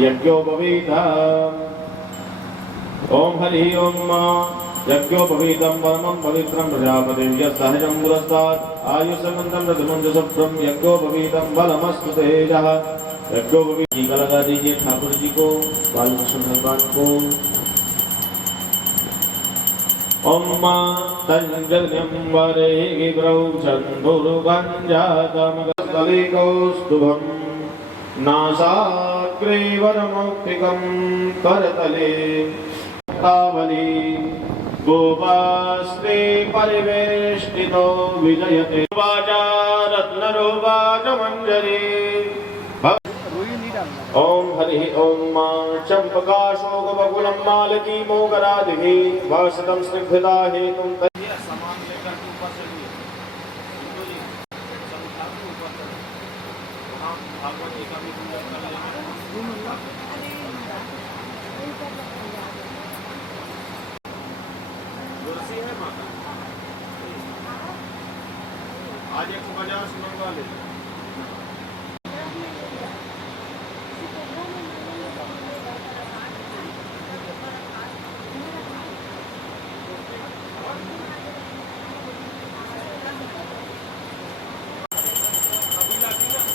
यज्ञोपवीता ओम हरि ओम यज्ञोपवीतं परमं पवित्रं प्रजापतिव्य सहजं पुरस्तात् आयुष्मन्तं रतमंजसप्रं यज्ञोपवीतं बलमस्तु तेजः। यज्ञोपवीत टीका लगा दीजिए ठाकुर जी को, बालकृष्ण भगवान को। ओम तंजन्यं वरे गिरौ चन्दुर्गञ्जातमगलिकौस्तुभम् नासाग्रे वरमौक्तिकं करतले कावली गोपास्ते परिवेष्टितो विजयते वाजा रत्नरूपाजमञ्जरी। ओम हरि ओम चंपकाशोकबकुलं मालती मोगरादिभिः वासतं स्निग्धता हेतुं समान लेकर के ऊपर से लिए भागवत जी का भी पूजन कर लेंगे। कुर्सी है माता आज 150 मंगवा ले।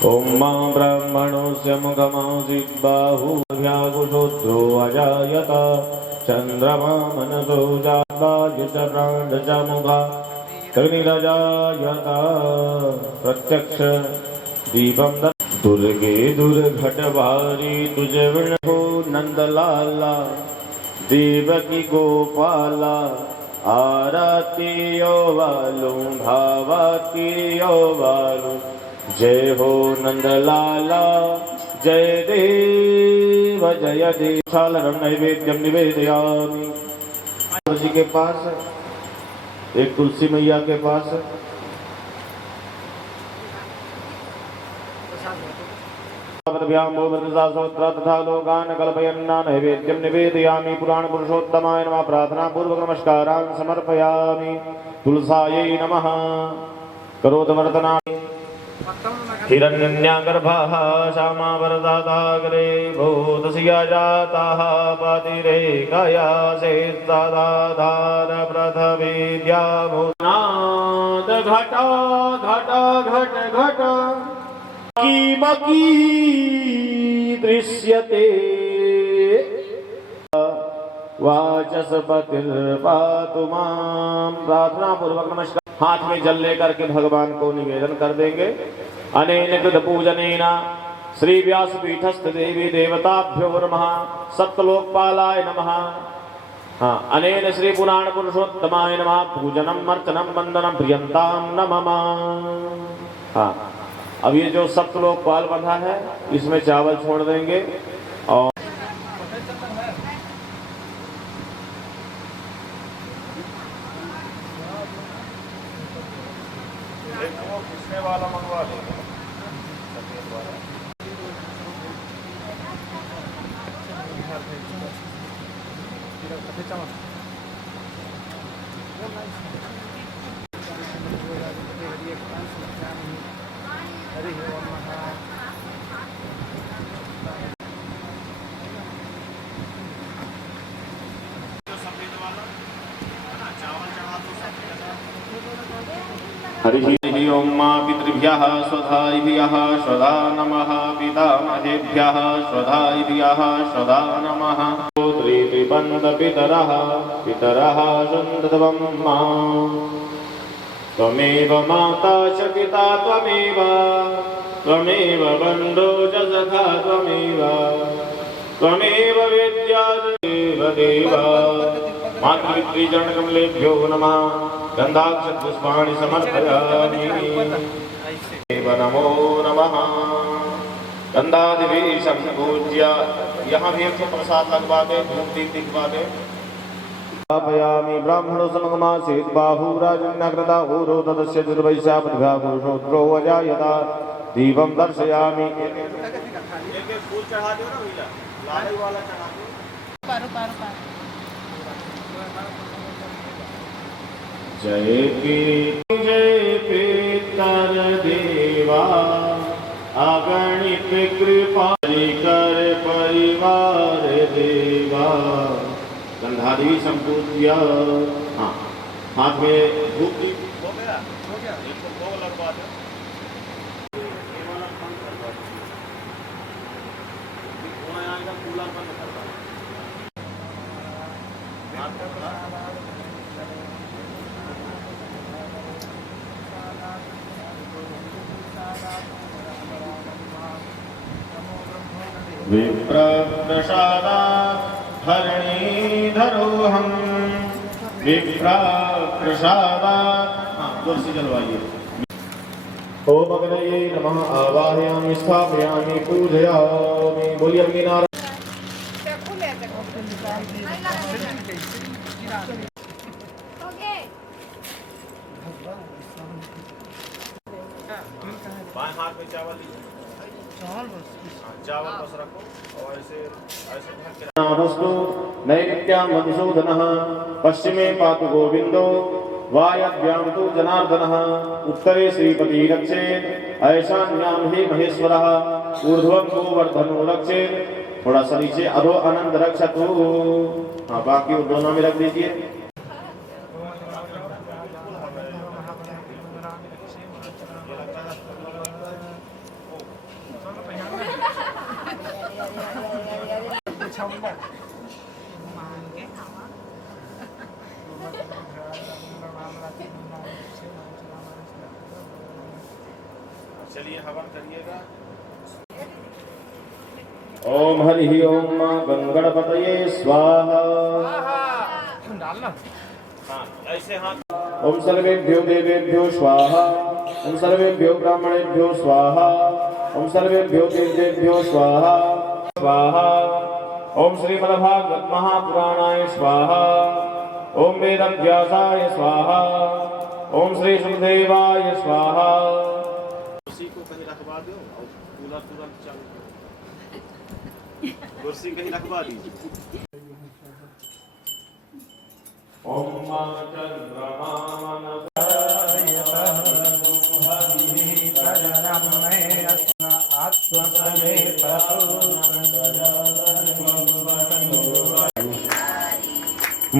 ओम ब्रह्मणोस्य मुखमासीत् बाहुभ्याकुशोत्रो अजायत चंद्रमा मनसो जातायुष प्राणच मुखा अग्निरजायत प्रत्यक्ष दीपं दुर्गे दुर्घटभारी तुझे विणो नंदलाला देवकी गोपाला आरती ओ वालू भावती ओ वालू। जय हो नंदलाला जय देव जय देव। सालरम नैवेद्यम निवेदयामि। जी के पास एक तुलसी मैया के पास तथा लोकान कल्पयन्ना नैवेद्यम निवेदयामि। पुराण पुरुषोत्तमाय नमः। प्रार्थना पूर्वक नमस्कारान् समर्पयामि। तुलसायै नमः। करोतवर्तना हिरण्यगर्भः श्यामावरदाताग्रे भूतस्य जातः पतिरेकया शेषदाधार प्रथविद्या भूतनाद घट घट घट घट मकी दृश्यते वाचस्पतिर्पातु मां। प्रार्थना पूर्वक नमस्कार। हाथ में जल लेकर के भगवान को निवेदन कर देंगे। अनेन कृत पूजनेन श्री व्यासपीठस्थ देवी देवताभ्यो नमः। सप्तलोकपालाय नमः। हाँ, अनेन श्री पुराण पुरुषोत्तमाय नमः। पूजनम अर्चनम वंदनम प्रियंताम नमः। हाँ, अब ये जो सप्तलोकपाल बंधा है इसमें चावल छोड़ देंगे और वाला मंगवा देंगे सफेद वाला। हरि ओम पितृभ्यः स्वधाइभ्यः स्वधा नमः। पितामहेभ्यः स्वधाइभ्यः स्वधा नमः। पितरः पितरः सन्ततं मां। त्वमेव माता च पिता त्वमेव त्वमेव बन्धो च सखा त्वमेव त्वमेव विद्या देव। मातृपितृचरणकमलेभ्यो नमः। गन्धाक्षतपुष्पाणि समर्पयामि। नमो नमः। गन्धादिभिः संपूज्य यहाँ भी एक प्रसाद लगवा दे, धूप दीप दिखवा दे। स्थापयामि। ब्राह्मणो समगमासीत् बाहुराजन्यकृता ऊरो तदस्य दुर्वैशा प्रतिभा पुरुषोत्रो अजायता। दीपं दर्शयामि। एक फूल चढ़ा दो ना भैया, लाल वाला चढ़ा दो। जय जय पितर देवा अगणित कृपा कर परिवार देवा। गंधादि संपूज्य। हाँ, हाथ में धूप दीप हो गया, एक तो लगवा दो। कूलर बंद कर दो। विप्र प्रसादात् धरणीधरोऽहं। विप्र प्रसादात्। हाँ, कुर्सी जलवाइए। ओम अग्नये नमः। आवाहयामि स्थापयामि पूजयामि। बोलिए अम्बे नारायण। बाएं हाथ में चावल लीजिए। चावल बस रखो और ऐसे ऐसे नैऋत्यां मधुसूदनः, पश्चिमे पातु गोविंदो, वायव्यां तु जनार्दनः, उत्तरे श्रीपति रक्षेत्, ऐशान्यां हि महेश्वरः, ऊर्ध्वं गोवर्धनो रक्षेत्। थोड़ा सा नीचे अधो अनंत रक्षतु। हाँ, बाकी वो दोनों में रख दीजिए। चलिए हवन करिएगा। ओम हरि ओम गंगणपतये स्वाहा। हाँ, ऐसे हाथ। ओम सर्वेभ्यो देवेभ्यो स्वाहा। ओम सर्वेभ्यो ब्राह्मणेभ्यो स्वाहा। ओम सर्वेभ्यो तीर्थेभ्यो स्वाहा स्वाहा। ओम श्रीमद्भागवत महापुराणाय स्वाहा। ओम वेदव्यासाय स्वाहा। ओम श्री सुखदेवाय स्वाहा। कुर्सी को कहीं रखवा दो और कूलर तुरंत चालू करो। कुर्सी कहीं रखवा दीजिए। ओम चंद्रमा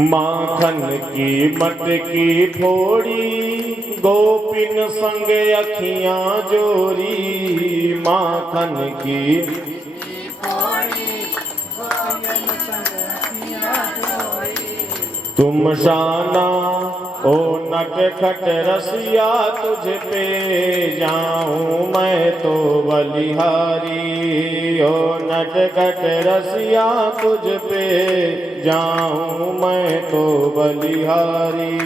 माखन की मटकी थोड़ी, गोपिन संग अखियां जोरी। माखन की तुम शाना ओ नट खट रसिया, तुझ पे जाऊं मैं तो बलिहारी। ओ नट खट रसिया, तुझ पे जाऊं मैं तो बलिहारी।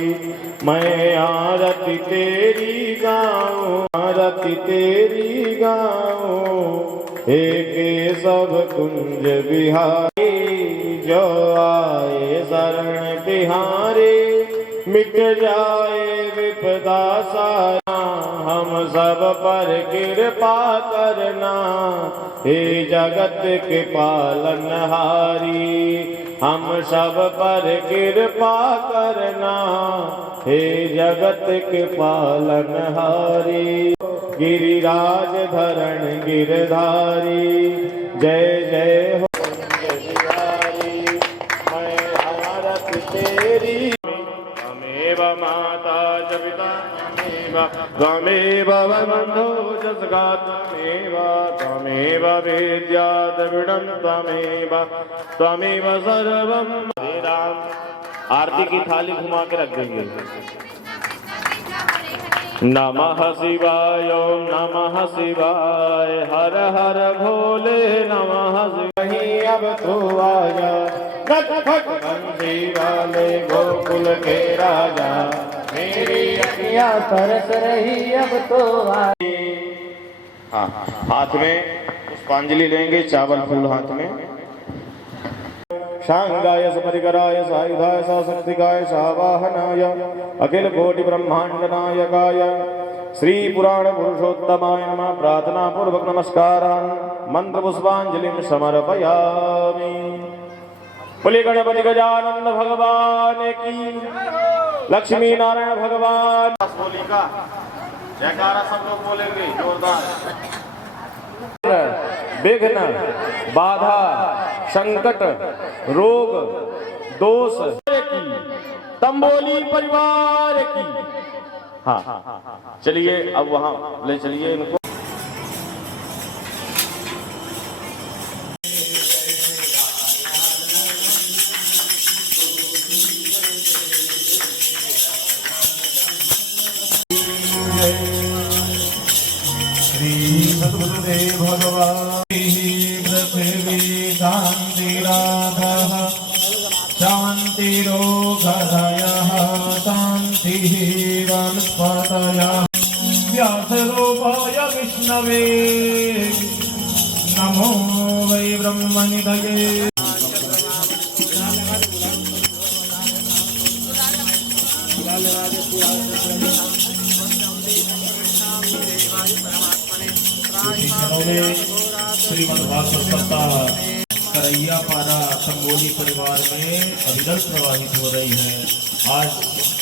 मैं आरती तेरी गाऊं, आरती तेरी गाऊं। हे केशव कुंज बिहारी, जो आए शरण तिहारे, मिट जाए विपदा सारा। हम सब पर कृपा करना, हे जगत के पालनहारी। हम सब पर कृपा करना, हे जगत के पालनहारी। गिरिराज धरण गिरधारी, जय जय हो तेरी। त्वमेव माता च पिता त्वमेव बन्धो च सखा त्वमेव वेद्या द्रविडं त्वमेव सर्वं। आरती की थाली घुमा के रख देंगे। नमः शिवाय ओम नमः शिवाय, हर हर भोले नमः शिवाय। अब तो आजा नट खट बंसी वाले गोकुल के राजा, मेरी अखियां तरस रही अब तो आई। हाँ, हाथ में पुष्पांजलि लेंगे, चावल फूल हाथ में। शांगाय समरिकराय सायुधाय सशक्तिकाय सावाहनाय, अखिल कोटि ब्रह्मांड नायकाय, श्री पुराण पुरुषोत्तमाय नमः। प्रार्थना पूर्वक नमस्कारान् मंत्र पुष्पांजलिं समर्पयामि। बोले गणपति गजानन भगवान की, लक्ष्मी नारायण भगवान। बोली का जयकारा सब लोग बोलेंगे जोरदार। विघ्न बाधा संकट रोग दोष की तंबोली परिवार की। हाँ चलिए अब वहां ले चलिए इनको। सद्गुरुदेव भगवान पृथ्वी शान्तिराधः शान्तिरोगधयः शान्तिः वनस्पतयः व्यासरूपाय विष्णवे नमो वै ब्रह्मनिधये। श्रीमद्भागवत सप्ताह करैया पारा तंबोली परिवार में अविरल प्रवाहित हो रही है। आज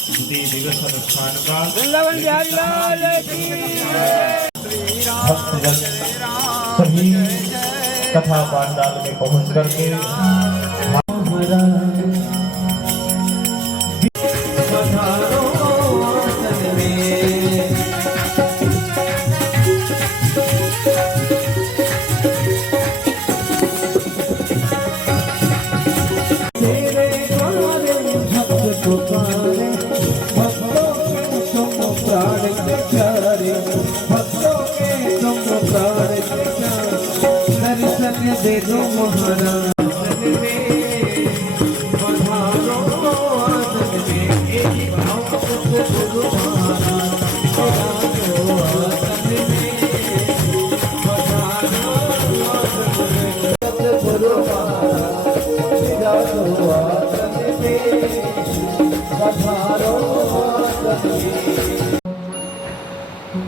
द्वितीय दिवस अनुष्ठान का भक्तजन सभी कथा पांडाल में पहुंच करके दे दो महाराज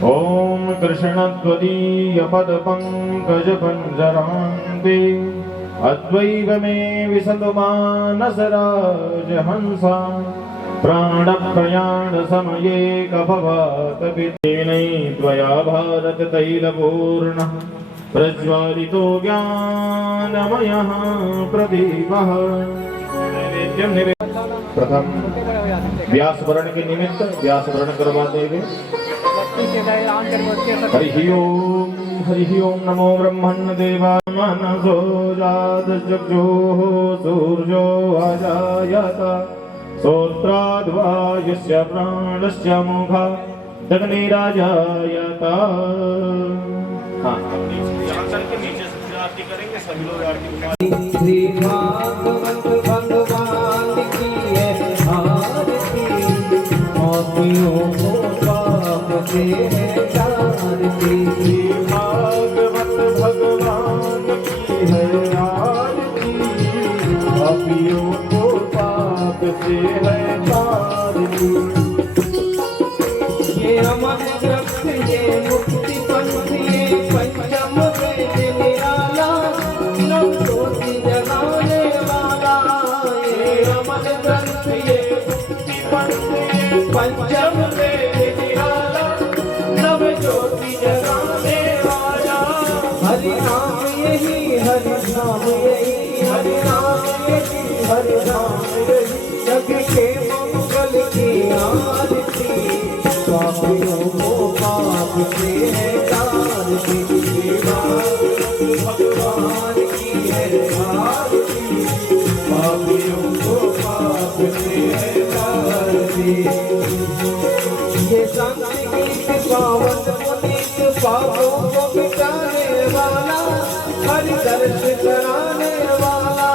ओम कृष्णध्वदीय पद पंकज पंजरान्ते अद्वैत में विशद मानस राजहंसा प्राण प्रयाण समये कभवात वितेनै त्वया भारत तैलपूर्ण प्रज्वालितो ज्ञानमयः प्रदीपः। प्रथम व्यास वर्ण के निमित्त व्यास वर्ण करवा देंगे। हरि ओम नमो ब्रह्मण देवाय मनसो जात चक्षुः सूर्यो अजायत श्रोत्राद्वायुस्य प्राणस्य मुखा दग्निराजायत। हाँ यहाँ करके नीचे से आरती करेंगे सभी लोग आरती। श्री भागवत भगवान की है आरती पापियों को पाप से है तारती। श्री भागवत भगवान की है आरती पापियों को पाप से है तारती। ये अमर ग्रंथ ये मुक्ति पंथ ये पंचम वेद निराला नव ज्योति जगाने वाला। ये अमर ग्रंथ ये मुक्ति पंथ ये पंचम वेद निराला नव ज्योति जगाने वाला। हरि नाम यही हरि नाम यही हरि नाम यही हरि नाम यही जग के मंगल की आरती पापियों को पाप से है तारती। भगवान की है आरती पापियों को पाप से है तारती। ये शांति गीत पावन पुनीत पापों को मिटाने वाला हरि दर्श कराने वाला।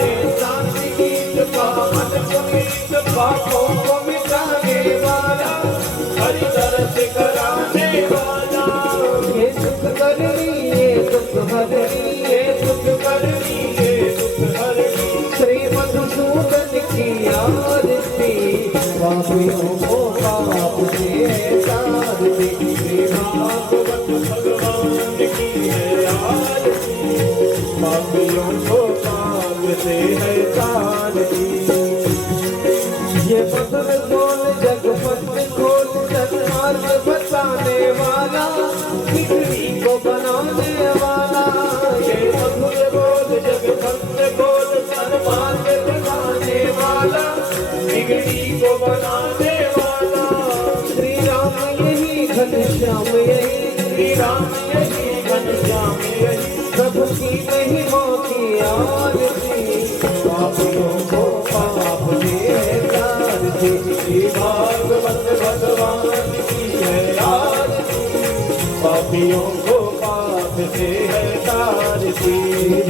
ये शांति गीत पावन पुनीत पापों को मिटाने वाला हरि दर्श कराने वाला। ये सुख करनी ये सुख हरनी ये सुख करनी ये सुख हरनी श्री मधुसूदन की आरती पापियों को पाप से तारती। श्री भागवत भगवान की है आरती पापियों को पाप से है तारती। ये मधुर बोल जगपत खोल सन्मार्ग बता लाने वाला, बिगड़ी को बनाने वाला, ये मधुर बोल जग भक्त बोल सर्वांग दिखाने वाला, बिगड़ी को बनाने वाला। श्री राम यही घनश्याम यही, श्री राम यही घनश्याम यही, प्रभु की महिमा की आरती, पापियों को पाप के तारती, भागवत भगवान की है आरती, पापियों को पाप से है तारती,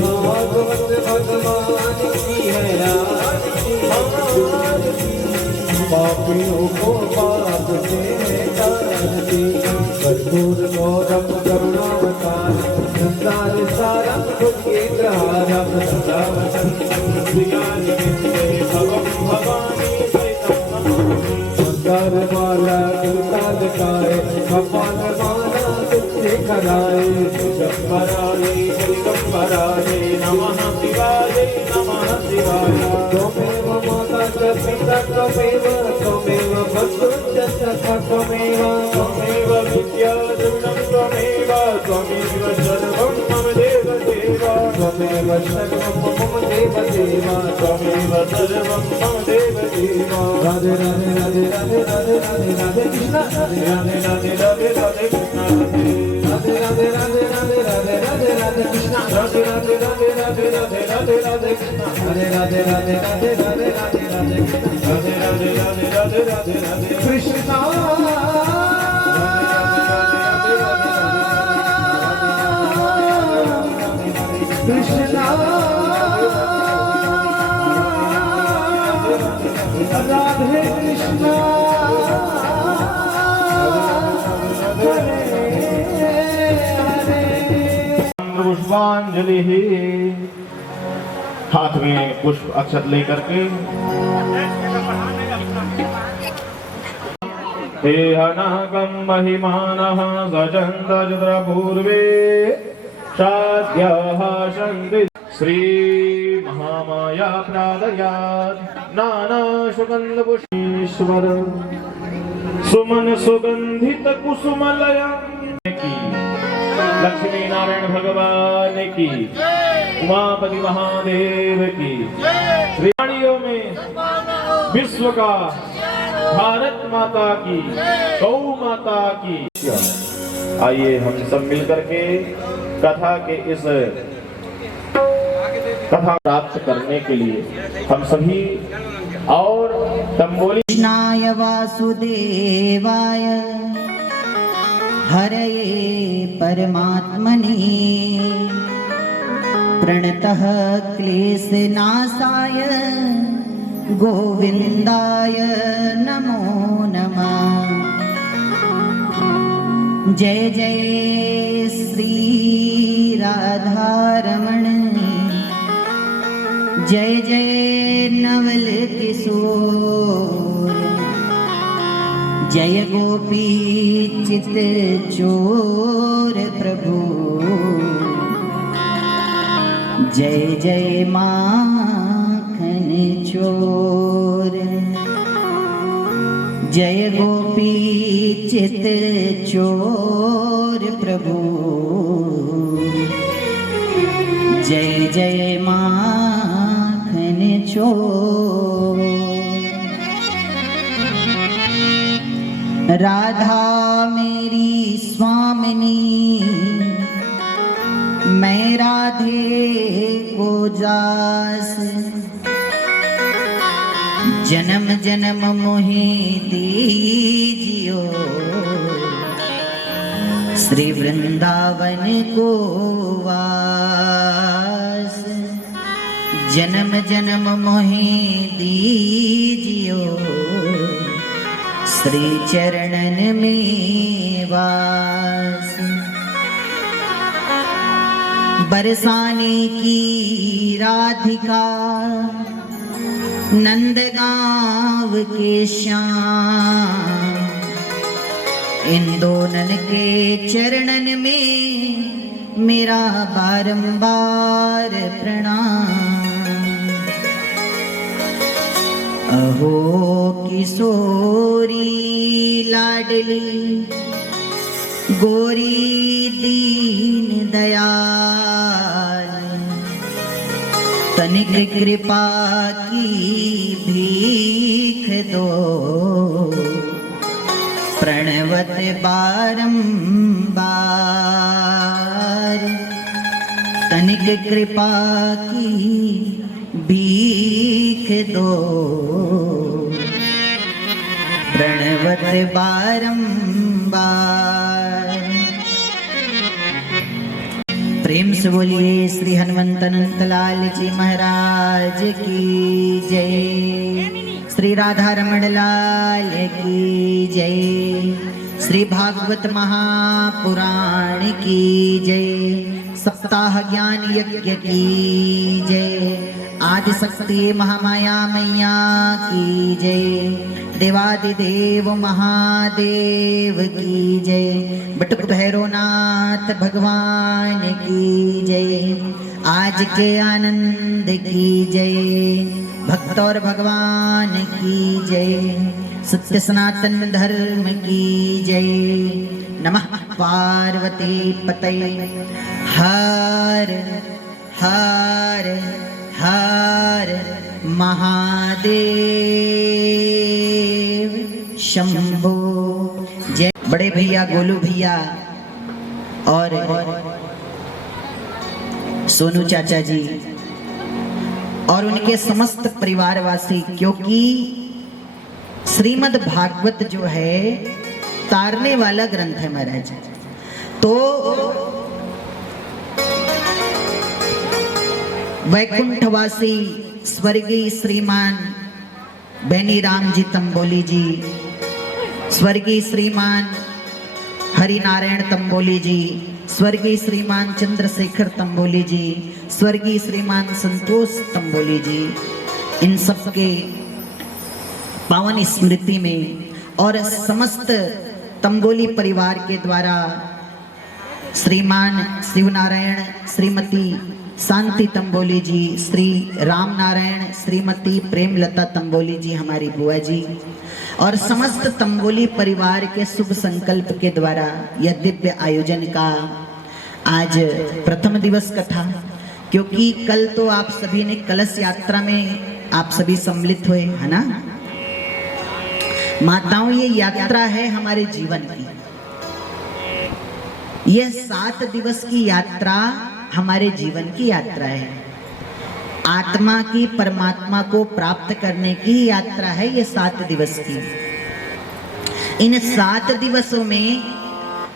भागवत भगवान की है आरती, पापियों को पाप से है तारती। कर्पूर गौरम करुणावतार संसार सारम भुजगेन्द्रहारम सदा वसंतं प्रियानिवेद्ये भवं भवानी सहितं नमामि। मंगलमाला गुरुकालकाय कपालमाला तुझसे कराए, दिगंबराय दिगंबराय नमः शिवाय नमः शिवाय। त्वमेव माता च पिता त्वमेव, त्वमेव बन्धुश्च सखा त्वमेव, त्वमेव विद्या द्रविणं त्वमेव, त्वमेव सर्वं मम देव देव, त्वमेव सर्वं मम देव देव, त्वमेव सर्वं मम देव देव। राधे राधे राधे राधे राधे राधे राधे कृष्ण, राधे राधे राधे राधे राधे कृष्ण, राधे राधे राधे राधे राधे राधे राधे कृष्ण, राधे राधे राधे राधे राधे राधे राधे कृष्ण, राधे राधे राधे राधे राधे राधे राधे कृष्ण, राधे राधे राधे राधे राधे राधे कृष्ण। कृष्णा राधे कृष्णा पुष्पांजलि, हाथ में पुष्प अक्षत लेकर के हे अनागम महिमानः सजन्तर्त्र पूर्वे शाद्याः सन्ति श्री महामाया प्रादयात् नाना सुगंध पुष्पेश्वर सुमन सुगंधित कुसुमलया की। लक्ष्मी नारायण भगवान की, उमापति महादेव की, श्रीवाणियों में विश्व का, भारत माता की, गौ माता की। आइए हम सब मिलकर के कथा के इस कथा प्राप्त करने के लिए हम सभी और तंबोली। कृष्णाय वासुदेवाय हरये परमात्मने प्रणतः क्लेशनाशाय गोविन्दाय नमो नमः। जय जय श्री राधारमण, जय जय नवल किशोर, जय गोपी चित चोर प्रभु, जय जय माखन चोर, जय गोपी चित चोर प्रभु, जय जय माखन चोर। राधा मेरी स्वामिनी, मैं राधे को जास, जन्म जन्म मोहि दीजियो, श्री वृंदावन को वास, जन्म जन्म मोहि दीजियो, श्री चरणन में वास। बरसाने की राधिका नंदगांव के श्याम, इन दोनों के चरणन में मेरा बारंबार प्रणाम। अहो किशोरी लाडली गोरी दीन दयाल तनिक कृपा की भीख दो, प्रणवत बारंबार तनिक कृपा की भीख दो, प्रणवत बारंबार। प्रेम से बोलिए श्री हनुमंत अनंत लाल जी महाराज की जय, श्री राधा रमण लाल की जय, श्री भागवत महापुराण की जय, सप्ताह ज्ञान यज्ञ की जय, आदि शक्ति महामाया मैया की जय, देवादिदेव महादेव की जय, बटुक भैरवनाथ भगवान की जय, आज के आनंद की जय, भक्त और भगवान की जय, सत्य सनातन धर्म की जय। नमः पार्वती पतये हर हर हर महादेव शंभो जय। बड़े भैया गोलू भैया और सोनू चाचा जी और उनके समस्त परिवारवासी, क्योंकि श्रीमद् भागवत जो है तारने वाला ग्रंथ है महाराज, तो वैकुंठवासी स्वर्गीय श्रीमान बेनी राम जी तंबोली जी, स्वर्गीय श्रीमान हरिनारायण तंबोली जी, स्वर्गीय श्रीमान चंद्रशेखर तंबोली जी, स्वर्गीय श्रीमान संतोष तंबोली जी, इन सबके पावन स्मृति में और समस्त तंबोली परिवार के द्वारा श्रीमान शिवनारायण, श्रीमती शांति तंबोली जी, श्री राम नारायण, श्रीमती प्रेमलता तंबोली जी हमारी बुआ जी और समस्त तंबोली परिवार के शुभ संकल्प के द्वारा यह दिव्य आयोजन का आज प्रथम दिवस का था, क्योंकि कल तो आप सभी ने कलश यात्रा में आप सभी सम्मिलित हुए है ना माताओं। ये यात्रा है हमारे जीवन की, यह 7 दिवस की यात्रा हमारे जीवन की यात्रा है, आत्मा की परमात्मा को प्राप्त करने की यात्रा है ये 7 दिवस की। इन 7 दिवसों में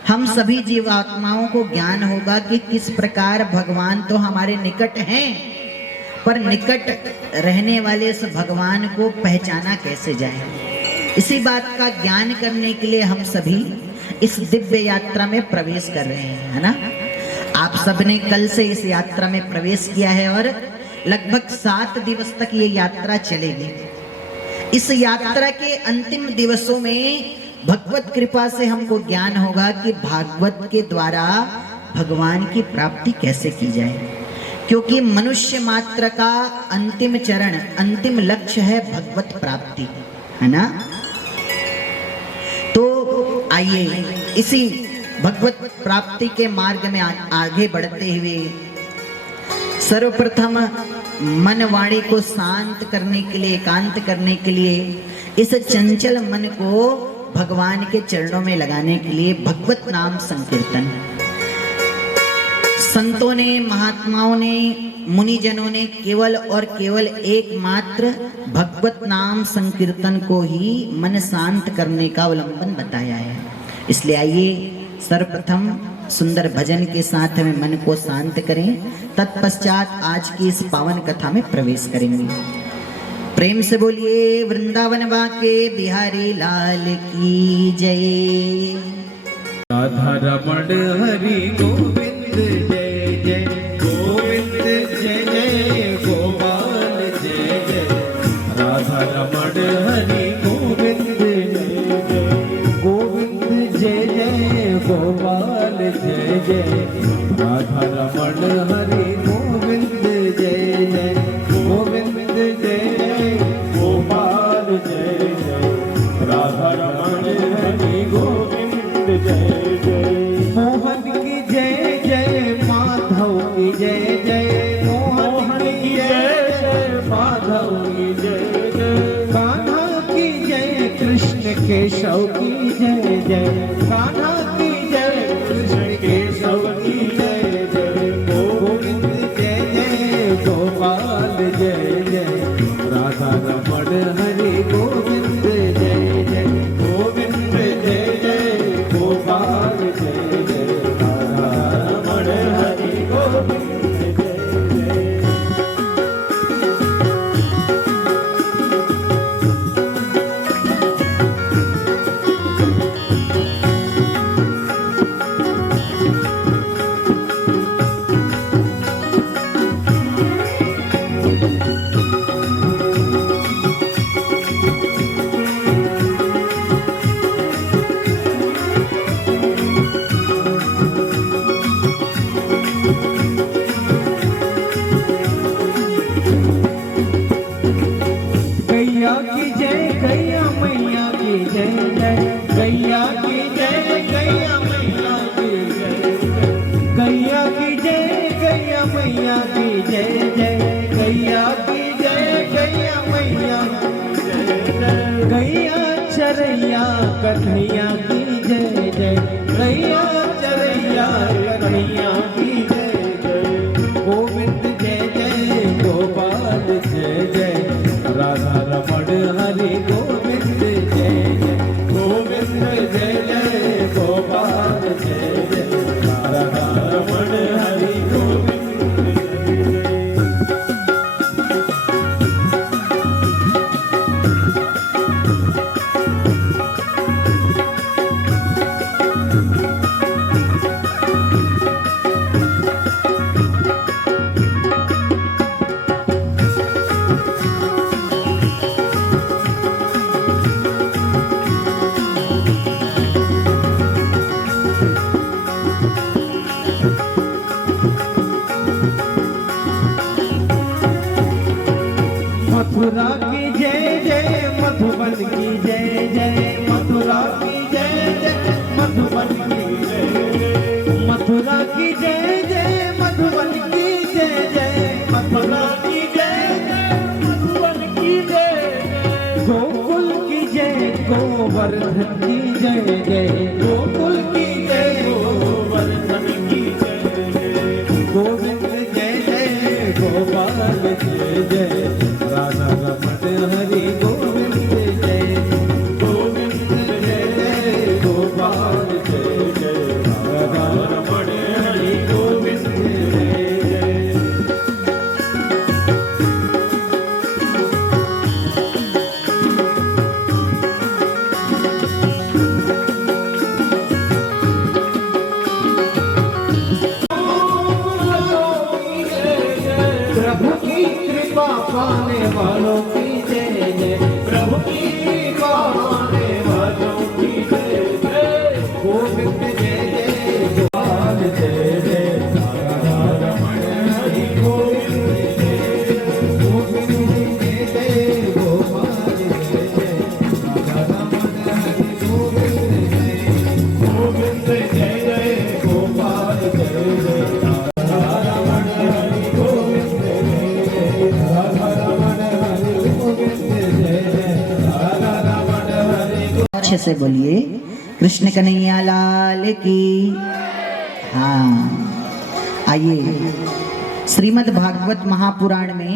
हम सभी जीवात्माओं को ज्ञान होगा कि किस प्रकार भगवान तो हमारे निकट हैं, पर निकट रहने वाले इस भगवान को पहचाना कैसे जाए। इसी बात का ज्ञान करने के लिए हम सभी इस दिव्य यात्रा में प्रवेश कर रहे हैं, है ना। आप सबने कल से इस यात्रा में प्रवेश किया है और लगभग 7 दिवस तक ये यात्रा चलेगी। इस यात्रा के अंतिम दिवसों में भगवत कृपा से हमको ज्ञान होगा कि भागवत के द्वारा भगवान की प्राप्ति कैसे की जाए, क्योंकि मनुष्य मात्र का अंतिम चरण, अंतिम लक्ष्य है भगवत प्राप्ति, है ना। तो आइए इसी भगवत प्राप्ति के मार्ग में आगे बढ़ते हुए सर्वप्रथम मन वाणी को शांत करने के लिए, एकांत करने के लिए, इस चंचल मन को भगवान के चरणों में लगाने के लिए भगवत नाम संकीर्तन संतों ने, महात्माओं ने, मुनिजनों ने केवल और केवल एकमात्र भगवत नाम संकीर्तन को ही मन शांत करने का अवलंबन बताया है। इसलिए आइए सर्वप्रथम सुंदर भजन के साथ हमें मन को शांत करें, तत्पश्चात आज की इस पावन कथा में प्रवेश करेंगे। प्रेम से बोलिए वृंदावन बाके बिहारी लाल की जय। राधा रमण हरि गोविंद जय जय, गोविंद जय जय, गोपाल जय जय। राधा रमण हरि गोविंद जय जय, गोविंद जय जय, गोपाल जय जय। राधा रमण हरि गोविंद जय जय, गोविंद जय जय, गोपाल जय जय। राधा रमण हरि गोविंद जय जय। मैया की जय जय, गैया की जय, गैया मैया की जय जय, गैया चरैया कन्हैया की जय जय, गैया चरैया कन्हैया की जय जय, गोविंद जय जय, गोपाल जय जय, राधा रमण हरि गोविंद जय जय, गोविंद जय जय, गोपाल जय जय, राधा रमण हरि गोविंद जय जय। मथुरा की जय जय, मधुबन की जय जय, मथुरा की जय जय, मधुबन की जय जय, मथुरा की जय जय, मधुबन की जय जय, मथुरा की जय जय, मधुबन की जय जय, गोकुल की जय, गोवर्धन की जय जय, गोकुल की जय, गोवर्धन की जय जय, गोविंद जय जय, गोपाल जय जय, राधा रमण हरि गोविंद जय, गोविंद जय जय, गोपाल जय जय, राधा रमण हरि गोविंद जय जय। प्रभु की कृपा पाने वालों की जय जय, प्रभु की कृपा पाने वालों की जय जय, गोविंद जय जय, गोपाल जय जय, राधा रमण हरि गोविंद जय जय, गोविंद जय जय, गोपाल जय जय, राधा रमण हरि गोविंद जय जय, गोविंद जय जय, गोपाल जय जय, राधा रमण हरि गोविंद जय जय, राधा रमण हरि गोविंद जय जय, राधा रमण हरि गोविंद। अच्छे से बोलिए कृष्ण कन्हैया लाल की। हाँ, आइए श्रीमद् भागवत महापुराण में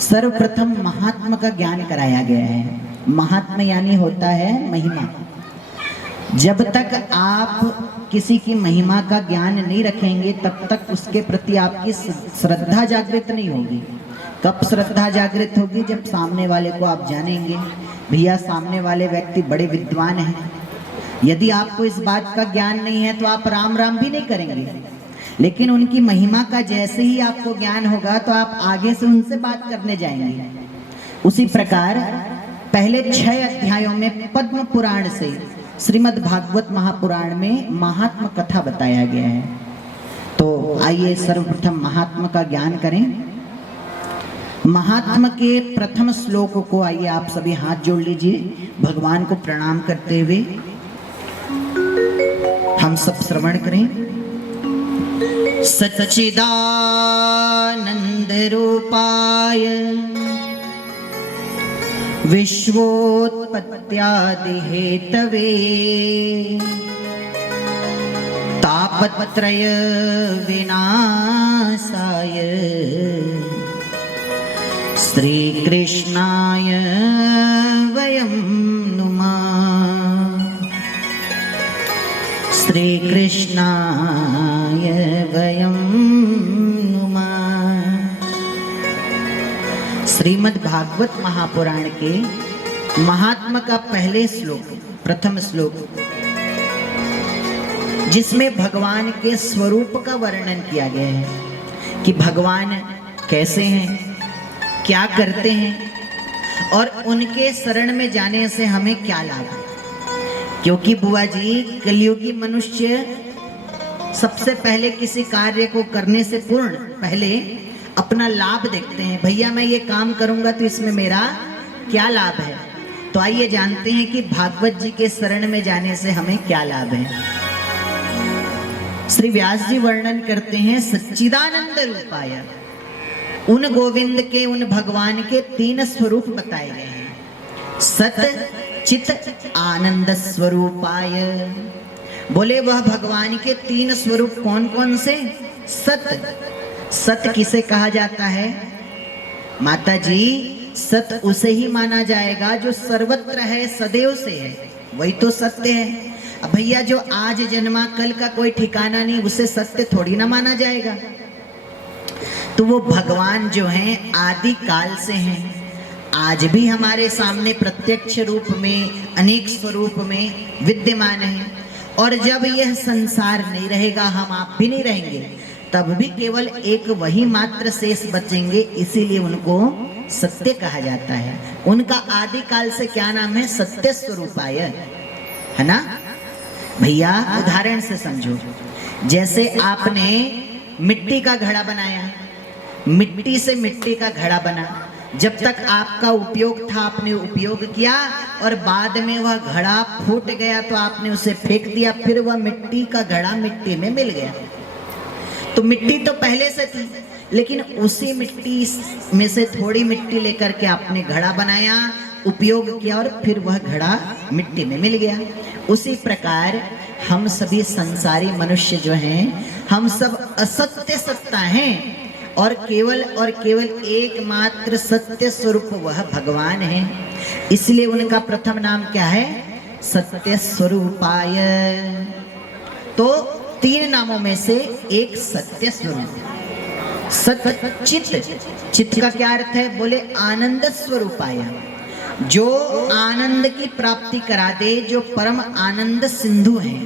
सर्वप्रथम महात्मा का ज्ञान कराया गया है। महात्मा यानी होता है महिमा। जब तक आप किसी की महिमा का ज्ञान नहीं रखेंगे तब तक उसके प्रति आपकी श्रद्धा जागृत नहीं होगी। कब श्रद्धा जागृत होगी? जब सामने वाले को आप जानेंगे, भैया सामने वाले व्यक्ति बड़े विद्वान हैं। यदि आपको इस बात का ज्ञान नहीं है तो आप राम राम भी नहीं करेंगे, लेकिन उनकी महिमा का जैसे ही आपको ज्ञान होगा तो आप आगे से उनसे बात करने जाएंगे। उसी प्रकार पहले 6 अध्यायों में पद्म पुराण से श्रीमद् भागवत महापुराण में महात्मा कथा बताया गया है। तो आइए सर्वप्रथम महात्मा का ज्ञान करें। महात्मा के प्रथम श्लोक को आइए आप सभी हाथ जोड़ लीजिए, भगवान को प्रणाम करते हुए हम सब श्रवण करें। सच्चिदानंद रूपाय विश्वोत्पत्त्यादि हेतवे तापत्रय विनाशाय श्री कृष्णाय वयं नुमः। श्री कृष्णाय वयं नुमः। श्रीमद् भागवत महापुराण के महात्मा का पहले श्लोक, प्रथम श्लोक, जिसमें भगवान के स्वरूप का वर्णन किया गया है कि भगवान कैसे हैं, क्या करते हैं और उनके शरण में जाने से हमें क्या लाभ है। क्योंकि बुआ जी, कलियुगी मनुष्य सबसे पहले किसी कार्य को करने से पूर्ण पहले अपना लाभ देखते हैं। भैया मैं ये काम करूंगा तो इसमें मेरा क्या लाभ है। तो आइए जानते हैं कि भागवत जी के शरण में जाने से हमें क्या लाभ है। श्री व्यास जी वर्णन करते हैं सच्चिदानंद रूपाय, उन गोविंद के, उन भगवान के 3 स्वरूप बताए गए हैं। सत चित आनंद स्वरूपाय, बोले वह भगवान के 3 स्वरूप कौन कौन से? सत, सत किसे कहा जाता है माता जी? सत उसे ही माना जाएगा जो सर्वत्र है, सदैव से है, वही तो सत्य है। अब भैया जो आज जन्मा कल का कोई ठिकाना नहीं, उसे सत्य थोड़ी ना माना जाएगा। तो वो भगवान जो हैं आदि काल से हैं, आज भी हमारे सामने प्रत्यक्ष रूप में, अनेक स्वरूप में विद्यमान है। और जब यह संसार नहीं रहेगा, हम आप भी नहीं रहेंगे, तब भी केवल एक वही मात्र शेष बचेंगे, इसीलिए उनको सत्य कहा जाता है। उनका आदि काल से क्या नाम है? सत्य स्वरूपाय, है ना भैया? उदाहरण से समझो, जैसे आपने मिट्टी का घड़ा बनाया, मिट्टी से मिट्टी का घड़ा बना, जब तक आपका उपयोग था आपने उपयोग किया, और बाद में वह घड़ा फूट गया तो आपने उसे फेंक दिया, फिर वह मिट्टी का घड़ा मिट्टी में मिल गया। तो मिट्टी तो पहले से थी, लेकिन उसी मिट्टी में से थोड़ी मिट्टी लेकर के आपने घड़ा बनाया, उपयोग किया, और फिर वह घड़ा मिट्टी में मिल गया। उसी प्रकार हम सभी संसारी मनुष्य जो हैं, हम सब असत्य सत्ता हैं, और केवल एकमात्र सत्य स्वरूप वह भगवान है। इसलिए उनका प्रथम नाम क्या है? सत्य स्वरूपाय। तो 3 नामों में से एक सत्य स्वरूप। सत्य चित, चित का क्या अर्थ है? बोले आनंद स्वरूपाय, जो आनंद की प्राप्ति करा दे, जो परम आनंद सिंधु हैं।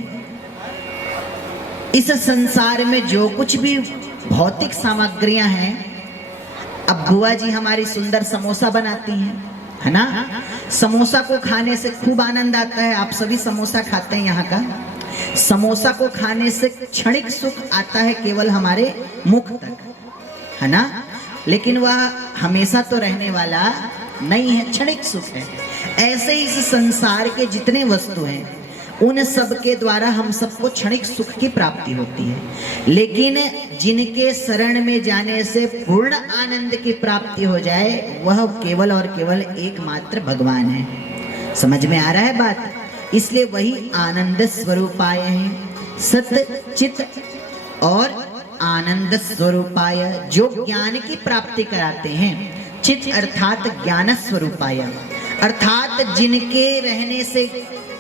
इस संसार में जो कुछ भी भौतिक सामग्रियां हैं, अब बुआ जी हमारी सुंदर समोसा बनाती हैं, है ना? समोसा को खाने से खूब आनंद आता है, आप सभी समोसा खाते हैं यहाँ का। समोसा को खाने से क्षणिक सुख आता है केवल हमारे मुख तक, है ना? लेकिन वह हमेशा तो रहने वाला नहीं है, क्षणिक सुख है। ऐसे ही इस संसार के जितने वस्तु हैं, उन सब के द्वारा हम सबको क्षणिक सुख की प्राप्ति होती है, लेकिन जिनके शरण में जाने से पूर्ण आनंद की प्राप्ति हो जाए, वह केवल और केवल एकमात्र भगवान है। समझ में आ रहा है बात? इसलिए वही आनंद स्वरूपाय हैं, सत्य चित और आनंद स्वरूपाय, जो ज्ञान की प्राप्ति कराते हैं। चित अर्थात ज्ञान स्वरूपाय, अर्थात जिनके रहने से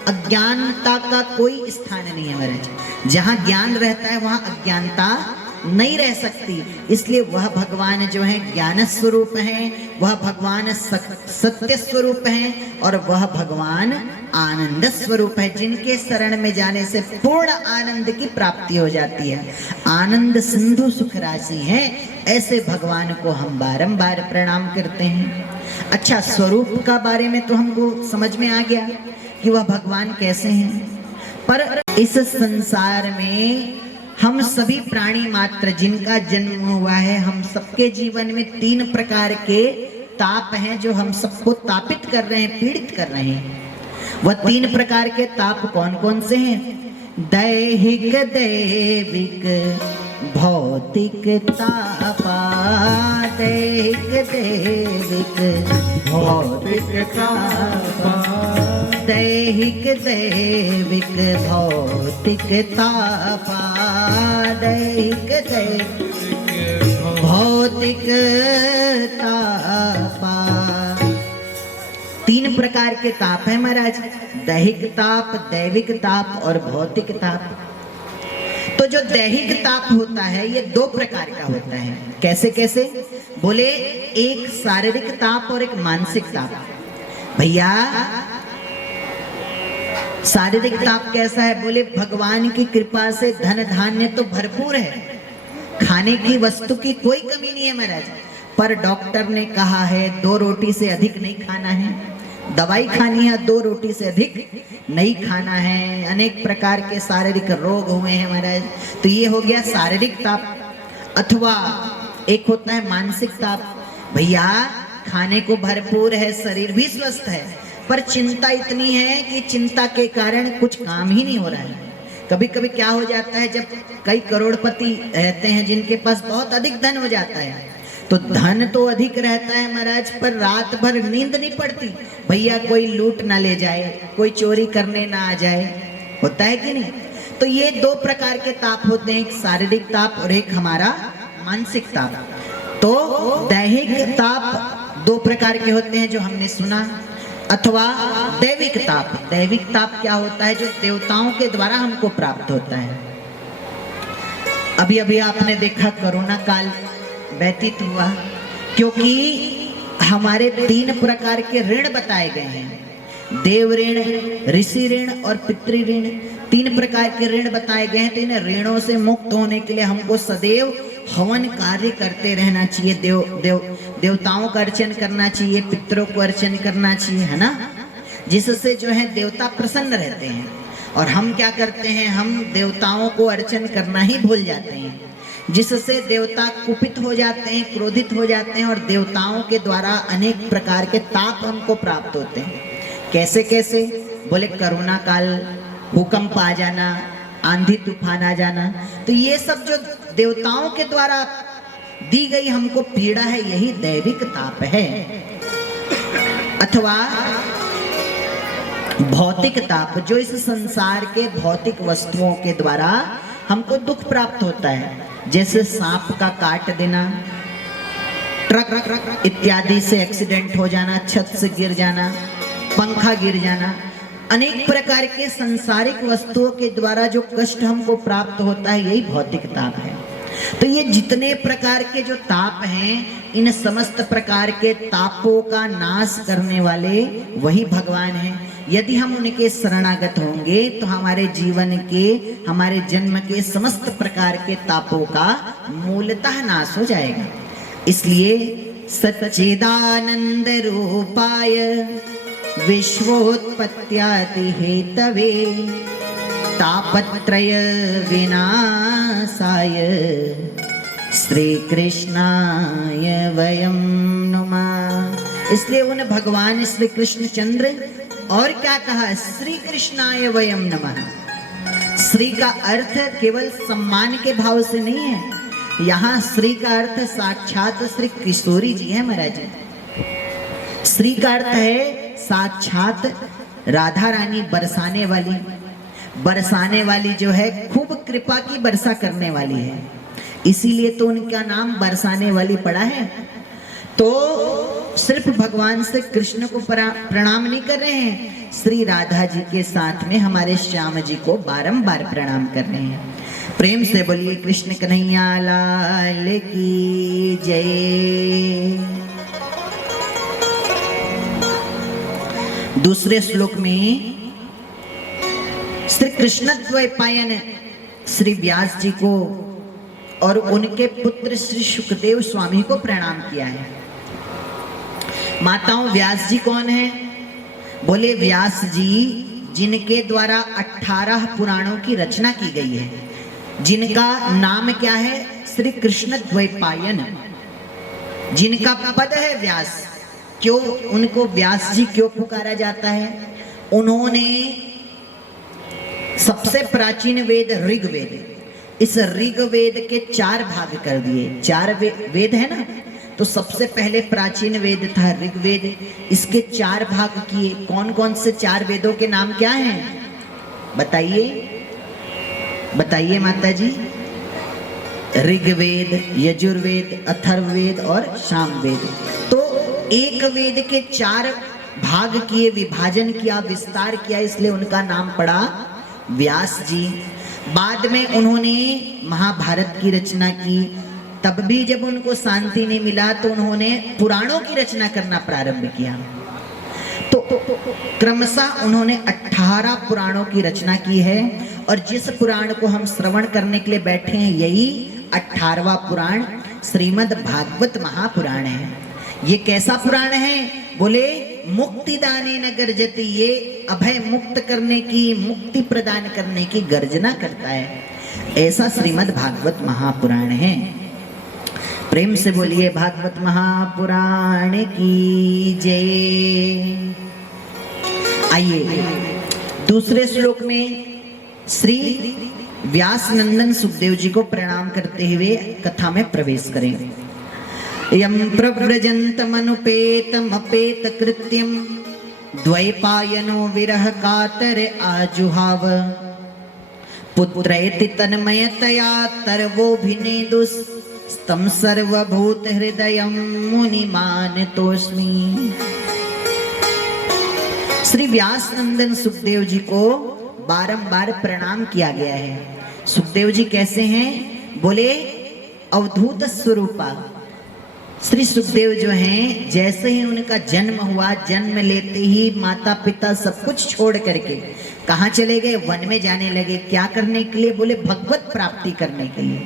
अज्ञानता का कोई स्थान नहीं है महाराज। जहाँ ज्ञान रहता है वहाँ अज्ञानता नहीं रह सकती। इसलिए वह भगवान जो है ज्ञान स्वरूप हैं, वह भगवान सत्य स्वरूप हैं, और वह भगवान आनंद स्वरूप है, जिनके शरण में जाने से पूर्ण आनंद की प्राप्ति हो जाती है। आनंद सिंधु सुख राशि है, ऐसे भगवान को हम बारंबार प्रणाम करते हैं। अच्छा, स्वरूप का बारे में तो हमको समझ में आ गया कि वह भगवान कैसे हैं, पर इस संसार में हम सभी प्राणी मात्र जिनका जन्म हुआ है, हम सबके जीवन में 3 प्रकार के ताप हैं जो हम सबको तापित कर रहे हैं, पीड़ित कर रहे हैं। वह 3 प्रकार के ताप कौन कौन से हैं? दैहिक, दैविक, भौतिक तापा। दैहिक, दैविक, भौतिक तापा। दैहिक, दैविक, भौतिक तापा। दैहिक, दैविक, भौतिक तापा। 3 प्रकार के ताप है महाराज, दैहिक ताप, दैविक ताप और भौतिक ताप। तो जो दैहिक ताप होता है ये 2 प्रकार का होता है। कैसे कैसे? बोले एक शारीरिक ताप और एक मानसिक ताप। भैया शारीरिक ताप कैसा है? बोले भगवान की कृपा से धन धान्य तो भरपूर है, खाने की वस्तु की कोई कमी नहीं है महाराज, पर डॉक्टर ने कहा है 2 रोटी से अधिक नहीं खाना है, दवाई खानी है 2 रोटी से अधिक नहीं खाना है। अनेक प्रकार के शारीरिक रोग हुए हैं महाराज, तो ये हो गया शारीरिक ताप। अथवा एक होता है मानसिक ताप। भैया खाने को भरपूर है, शरीर भी स्वस्थ है, पर चिंता इतनी है कि चिंता के कारण कुछ काम ही नहीं हो रहा है। कभी कभी क्या हो जाता है, जब कई करोड़पति रहते हैं जिनके पास बहुत अधिक धन हो जाता है, तो धन तो अधिक रहता है महाराज, पर रात भर नींद नहीं पड़ती, भैया कोई लूट ना ले जाए, कोई चोरी करने ना आ जाए, होता है कि नहीं। तो ये दो प्रकार के ताप होते हैं, एक शारीरिक ताप और एक हमारा मानसिक ताप। तो दैहिक ताप दो प्रकार के होते हैं जो हमने सुना, अथवा दैविक ताप। दैविक ताप क्या होता है, जो देवताओं के द्वारा हमको प्राप्त होता है। अभी अभी आपने देखा कोरोना काल व्यतीत हुआ, क्योंकि हमारे 3 प्रकार के ऋण बताए गए हैं, देव ऋण, ऋषि ऋण और पितृ ऋण। 3 प्रकार के ऋण बताए गए हैं। तो इन ऋणों से मुक्त होने के लिए हमको सदैव हवन कार्य करते रहना चाहिए, देवताओं का अर्चन करना चाहिए, पितरों को अर्चन करना चाहिए, है ना, जिससे जो है देवता प्रसन्न रहते हैं। और हम क्या करते हैं, हम देवताओं को अर्चन करना ही भूल जाते हैं, जिससे देवता कुपित हो जाते हैं, क्रोधित हो जाते हैं, और देवताओं के द्वारा अनेक प्रकार के ताप हमको प्राप्त होते हैं। कैसे कैसे बोले, कोरोना काल, भूकंप आ जाना, आंधी तूफान आ जाना, तो ये सब जो देवताओं के द्वारा दी गई हमको पीड़ा है, यही दैविक ताप है। अथवा भौतिक ताप, जो इस संसार के भौतिक वस्तुओं के द्वारा हमको दुख प्राप्त होता है, जैसे सांप का काट देना, ट्रक इत्यादि से एक्सीडेंट हो जाना, छत से गिर जाना, पंखा गिर जाना, अनेक प्रकार के संसारिक वस्तुओं के द्वारा जो कष्ट हमको प्राप्त होता है, यही भौतिक ताप है। तो ये जितने प्रकार के जो ताप हैं, इन समस्त प्रकार के तापों का नाश करने वाले वही भगवान हैं। यदि हम उनके शरणागत होंगे तो हमारे जीवन के, हमारे जन्म के समस्त प्रकार के तापों का मूलतः नाश हो जाएगा। इसलिए सच्चिदानंद रूपाय विश्वोत्पत्त्यादि हेतवे तापत्रय विनाशाय श्री कृष्णाय वयं नमः। इसलिए उन भगवान श्री कृष्ण चंद्र और क्या कहा, श्री कृष्णाय वयं नमः। श्री का अर्थ केवल सम्मान के भाव से नहीं है, यहाँ श्री का अर्थ साक्षात श्री किशोरी जी है महाराज। श्री का अर्थ है साक्षात राधा रानी, बरसाने वाली जो है, खूब कृपा की वर्षा करने वाली है, इसीलिए तो उनका नाम बरसाने वाली पड़ा है। तो सिर्फ भगवान से कृष्ण को प्रणाम नहीं कर रहे हैं, श्री राधा जी के साथ में हमारे श्याम जी को बारंबार प्रणाम कर रहे हैं। प्रेम से बोलिए कृष्ण कन्हैया लाल की जय। दूसरे श्लोक में श्री कृष्णद्वैपायन श्री व्यास जी को और उनके पुत्र श्री सुखदेव स्वामी को प्रणाम किया है। माताओं, व्यास जी कौन है? बोले व्यास जी जिनके द्वारा 18 पुराणों की रचना की गई है, जिनका नाम क्या है? श्री कृष्णद्वैपायन, जिनका पद है व्यास। क्यों उनको व्यास जी क्यों पुकारा जाता है? उन्होंने सबसे प्राचीन वेद ऋग्वेद, इस ऋग्वेद के 4 भाग कर दिए। 4 वेद है ना, तो सबसे पहले प्राचीन वेद था ऋग्वेद, इसके 4 भाग किए। कौन कौन से 4 वेदों के नाम क्या हैं? बताइए बताइए माता जी। ऋग्वेद, यजुर्वेद, अथर्ववेद और सामवेद। तो एक वेद के 4 भाग किए, विभाजन किया, विस्तार किया, इसलिए उनका नाम पड़ा व्यास जी। बाद में उन्होंने महाभारत की रचना की, तब भी जब उनको शांति नहीं मिला तो उन्होंने पुराणों की रचना करना प्रारंभ किया। तो क्रमशः उन्होंने 18 पुराणों की रचना की है, और जिस पुराण को हम श्रवण करने के लिए बैठे हैं, यही 18वां पुराण श्रीमद् भागवत महापुराण है। ये कैसा पुराण है? बोले मुक्तिदाने न गर्जति, ये अभय मुक्त करने की, मुक्ति प्रदान करने की गर्जना करता है, ऐसा श्रीमद् भागवत महापुराण है। प्रेम से बोलिए भागवत महापुराण की जय। आइए दूसरे श्लोक में श्री व्यास नंदन सुखदेव जी को प्रणाम करते हुए कथा में प्रवेश करें। यम प्रव्रजन्तमनुपेतमपेत कृत्यम द्वैपायनो विरह कातर आजुहाव पुत्रैति तन्मयतया तर्वोभिनेदुस् स्तम सर्वभूत हृदयं मुनिमानतोस्मि। श्री व्यास नंदन सुखदेव जी को बारंबार प्रणाम किया गया है। सुखदेव जी कैसे हैं? बोले अवधूत स्वरूपा। श्री सुखदेव जो हैं, जैसे ही उनका जन्म हुआ, जन्म लेते ही माता पिता सब कुछ छोड़ करके कहाँ चले गए? वन में जाने लगे। क्या करने के लिए? बोले भगवत प्राप्ति करने के लिए,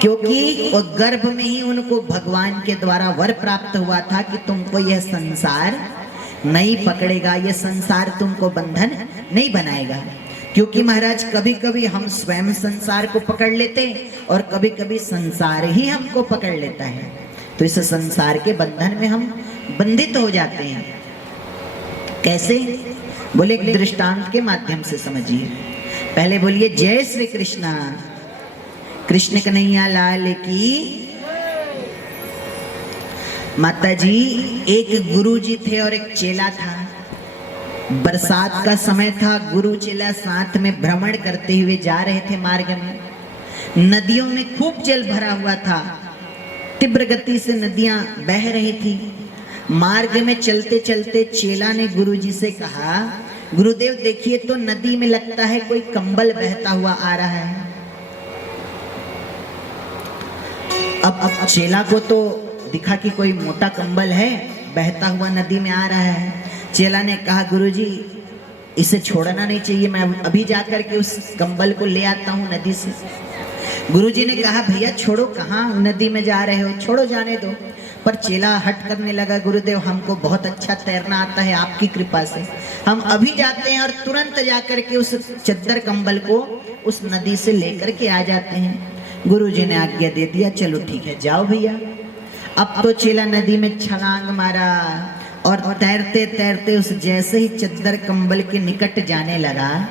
क्योंकि वो गर्भ में ही उनको भगवान के द्वारा वर प्राप्त हुआ था कि तुमको यह संसार नहीं पकड़ेगा, यह संसार तुमको बंधन नहीं बनाएगा। क्योंकि महाराज कभी कभी हम स्वयं संसार को पकड़ लेते हैं और कभी कभी संसार ही हमको पकड़ लेता है, तो इस संसार के बंधन में हम बंधित हो जाते हैं। कैसे? बोले एक दृष्टांत के माध्यम से समझिए। पहले बोलिए जय श्री कृष्णा। कृष्ण कन्हैया लाल की। माता जी, एक गुरु जी थे और एक चेला था। बरसात का समय था, गुरु चेला साथ में भ्रमण करते हुए जा रहे थे। मार्ग में नदियों में खूब जल भरा हुआ था, तीव्र गति से नदियां बह रही थी। मार्ग में चलते चलते चेला ने गुरुजी से कहा, गुरुदेव देखिए तो नदी में लगता है कोई कंबल बहता हुआ आ रहा है। अब चेला को तो दिखा कि कोई मोटा कंबल है बहता हुआ नदी में आ रहा है। चेला ने कहा, गुरुजी इसे छोड़ना नहीं चाहिए, मैं अभी जाकर के उस कंबल को ले आता हूँ नदी से। गुरुजी ने कहा, भैया छोड़ो, कहाँ नदी में जा रहे हो, छोड़ो, जाने दो। पर चेला हट करने लगा, गुरुदेव हमको बहुत अच्छा तैरना आता है, आपकी कृपा से हम अभी जाते हैं और तुरंत जाकर के उस चद्दर कंबल को उस नदी से लेकर के आ जाते हैं। गुरुजी ने आज्ञा दे दिया, चलो ठीक है जाओ भैया। अब तो चेला नदी में छलांग मारा और तैरते तैरते उस जैसे ही चद्दर कंबल के निकट जाने लगा,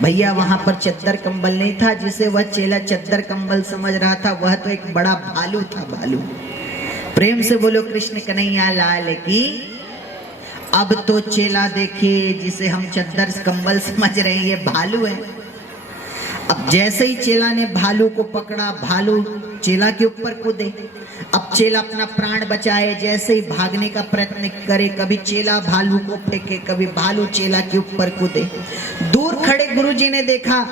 भैया वहां पर चद्दर कंबल नहीं था जिसे वह चेला चद्दर कंबल समझ रहा था, वह तो एक बड़ा भालू था। भालू। प्रेम से बोलो कृष्ण कन्हैया लाल की। अब तो चेला देखिए, जिसे हम चद्दर कंबल समझ रहे हैं, ये भालू है। अब जैसे ही चेला ने भालू को पकड़ा, भालू चेला के ऊपर कूदे। अब चेला अपना प्राण बचाए, जैसे ही भागने का प्रयत्न करे, कभी चेला भालू को फेंके, कभी भालू चेला के ऊपर कूदे। दूर खड़े गुरुजी ने देखा,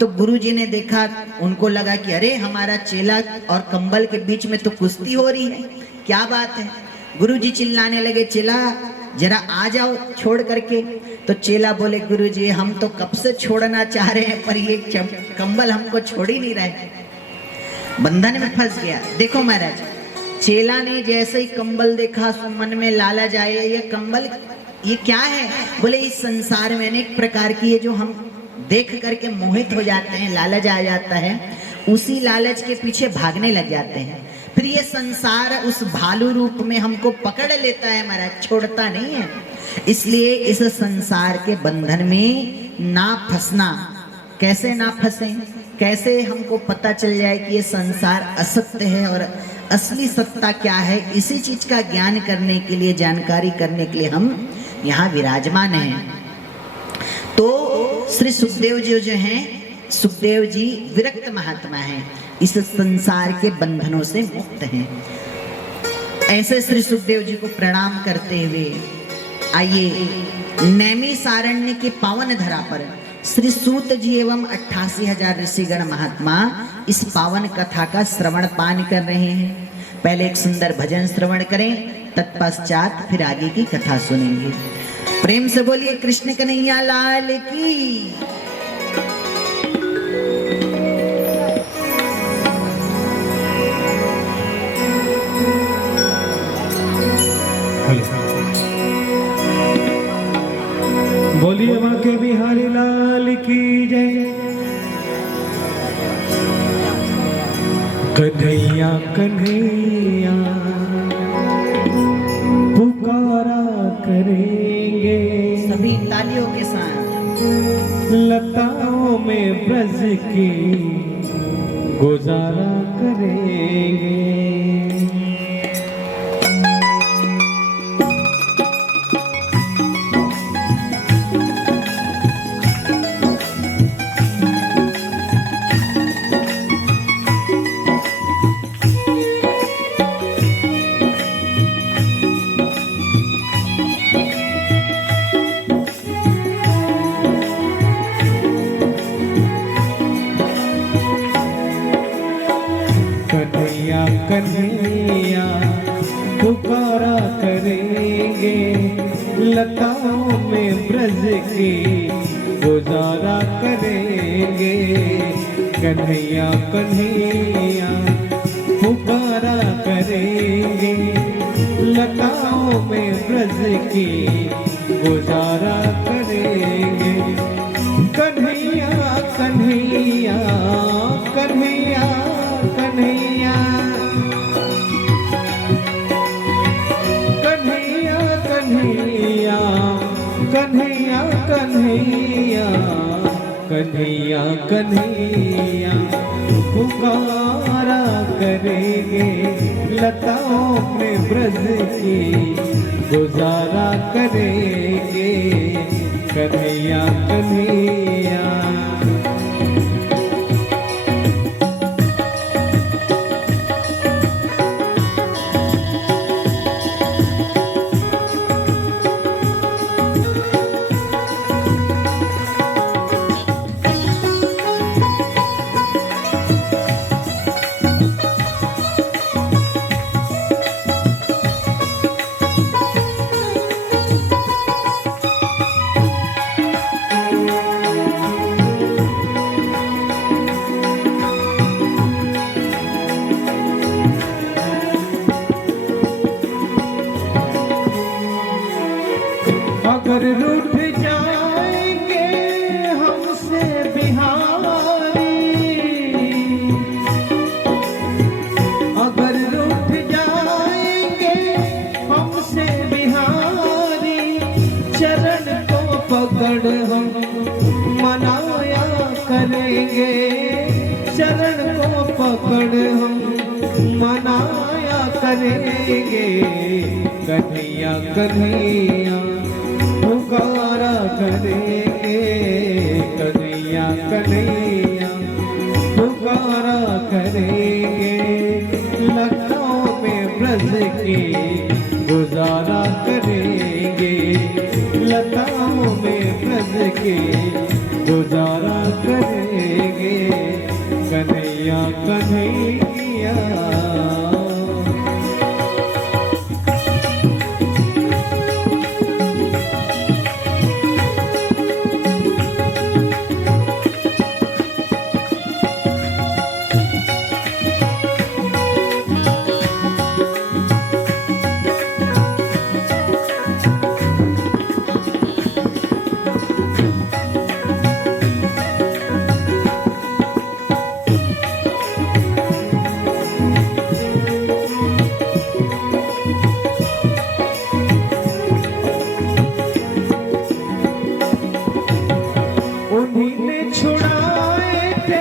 तो गुरुजी ने देखा, उनको लगा कि अरे हमारा चेला और कंबल के बीच में तो कुश्ती हो रही है, क्या बात है। गुरुजी चिल्लाने लगे, चेला जरा आ जाओ छोड़ करके। तो चेला बोले, गुरुजी हम तो कब से छोड़ना चाह रहे हैं, पर ये कंबल हमको छोड़ ही नहीं रहे, बंधन में फंस गया। देखो महाराज, चेला ने जैसे ही कंबल देखा, मन में लालच आया, ये कंबल ये क्या है? बोले इस संसार में अनेक प्रकार की है जो हम देख करके मोहित हो जाते हैं, लालच आ जाता है, उसी लालच के पीछे भागने लग जाते हैं। फिर ये संसार उस भालू रूप में हमको पकड़ लेता है महाराज, छोड़ता नहीं है। इसलिए इस संसार के बंधन में ना फंसना। कैसे ना फंसे? कैसे हमको पता चल जाए कि ये संसार असत्य है और असली सत्ता क्या है? इसी चीज का ज्ञान करने के लिए, जानकारी करने के लिए हम यहाँ विराजमान हैं। तो श्री सुखदेव जी जो हैं, सुखदेव जी विरक्त महात्मा हैं, इस संसार के बंधनों से मुक्त हैं। ऐसे श्री सुखदेव जी को प्रणाम करते हुए आइए नैमिषारण्य के पावन धरा पर श्री सूत जी एवं 88,000 ऋषिगण महात्मा इस पावन कथा का श्रवण पान कर रहे हैं। पहले एक सुंदर भजन श्रवण करें, तत्पश्चात फिर आगे की कथा सुनेंगे। प्रेम से बोलिए कृष्ण कन्हैया लाल की। बोलिए माँ के बिहारी लाल की जय। कन्हैया कन्हैया पुकारा करेंगे सभी तालियों के साथ। लताओं में की गुजारा करेंगे। कन्हैया कन्हैया पुकारा करेंगे, लताओं में ब्रज की गुजारा करेंगे। कन्हैया कन्हैया पुकारा करेंगे, लताओं में ब्रज की गुजारा करेंगे। कन्हैया कन्हैया कन्हैया कन्हैया कन्हैया कन्हैया कन्हैया कन्हैया कन्हैया कन्हैया पुकारा करेंगे, लताओं में ब्रज की गुजारा करेंगे। कन्हैया कन्हैया अगर रूठ जाएंगे हमसे बिहारी, अगर रूठ जाएंगे हमसे बिहारी, चरण को पकड़ हम मनाया करेंगे। चरण को पकड़ हम मनाया करेंगे। कन्हैया कन्हैया पुकारा करेंगे। कन्हैया कन्हैया पुकारा करेंगे, लताओं में ब्रज की गुजारा करेंगे। लताओं में ब्रज की गुजारा करेंगे। कन्हैया कन्हैया छुड़ाए थे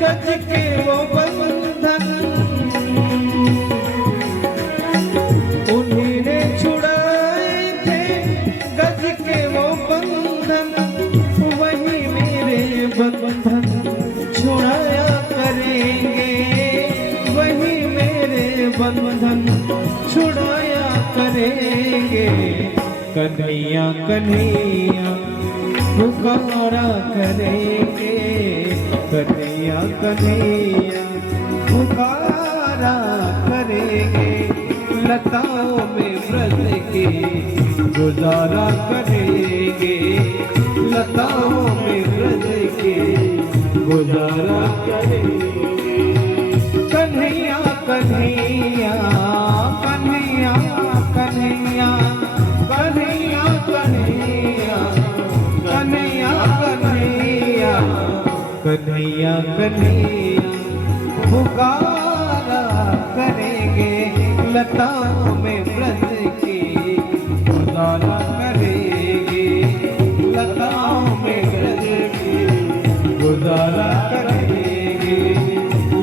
गज के वो बंधन, उन्हीं ने छुड़ाए थे गज के वो बंधन। वही मेरे बंधन छुड़ाया करेंगे। वही मेरे बंधन छुड़ाया करेंगे। कन्हैया कन्हैया पुकारा करेंगे। कन्हैया कन्हैया पुकारा करेंगे, लताओं में ब्रज की गुजारा करेंगे। लताओं में ब्रज की गुजारा करेंगे। कन्हैया कन्हैया कन्हैया कन्हैया कन्हैया कन्हैया कन्हैया कन्हैया कन्हैया कन्हैया पुकारा करेंगे। लताओं में ब्रज की गुजारा करेंगे। लताओं में ब्रज की गुजारा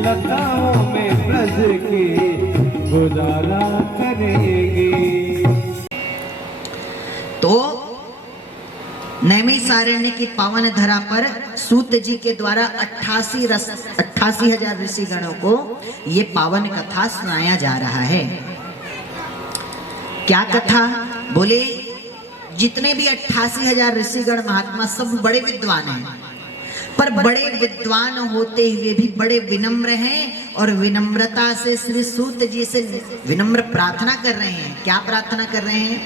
लताओं में ब्रज की गुजारा करेगी। तो नैमिषारण्य की पावन धरा पर सूत जी के द्वारा 88,000 ऋषिगणों को ये पावन कथा सुनाया जा रहा है। क्या कथा? बोले जितने भी 88,000 ऋषिगण महात्मा सब बड़े विद्वान हैं, पर बड़े विद्वान होते हुए भी बड़े विनम्र हैं और विनम्रता से श्री सूत जी से विनम्र प्रार्थना कर रहे हैं। क्या प्रार्थना कर रहे हैं?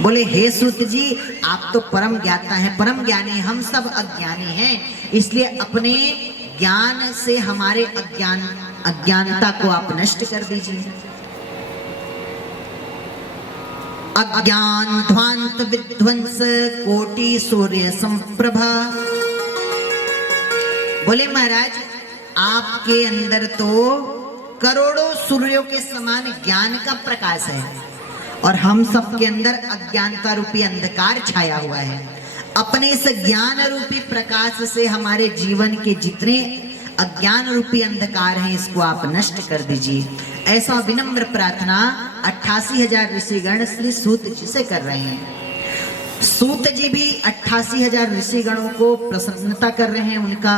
बोले हे सूत जी, आप तो परम ज्ञाता हैं, परम ज्ञानी, हम सब अज्ञानी हैं, इसलिए अपने ज्ञान से हमारे अज्ञानता को आप नष्ट कर दीजिए। अज्ञान ध्वांत विध्वंस कोटि सूर्य संप्रभा। बोले महाराज, आपके अंदर तो करोड़ों सूर्यों के समान ज्ञान का प्रकाश है और हम सब के अंदर अज्ञानता रूपी अंधकार छाया हुआ है। अपने इस ज्ञान रूपी प्रकाश से हमारे जीवन के जितने अज्ञान रूपी अंधकार हैं इसको आप नष्ट कर दीजिए। ऐसा विनम्र प्रार्थना 88,000 ऋषिगण श्री सूत जी से कर रहे हैं। सूत जी भी 88,000 ऋषिगणों को प्रसन्नता कर रहे हैं उनका,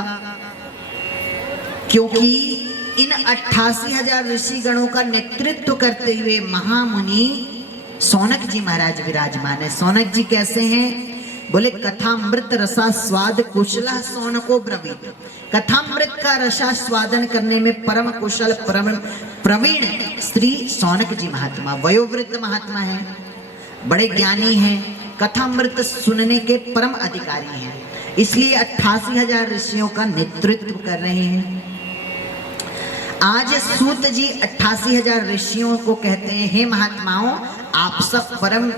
क्योंकि इन 88,000 ऋषिगणों का नेतृत्व करते हुए महामुनि सौनक जी महाराज विराजमान है। सौनक जी कैसे हैं? बोले कथामृत रसा स्वाद कुशला सौनको ब्रवीत। कथामृत का रसा स्वादन करने में परम कुशल परम प्रवीण श्री सौनक जी महात्मा, वयोवृद्ध महात्मा है, बड़े ज्ञानी हैं, कथामृत सुनने के परम अधिकारी हैं, इसलिए 88,000 ऋषियों का नेतृत्व कर रहे हैं। आज सूत जी 88,000 ऋषियों को कहते हैं, हे महात्माओं, आप सब परम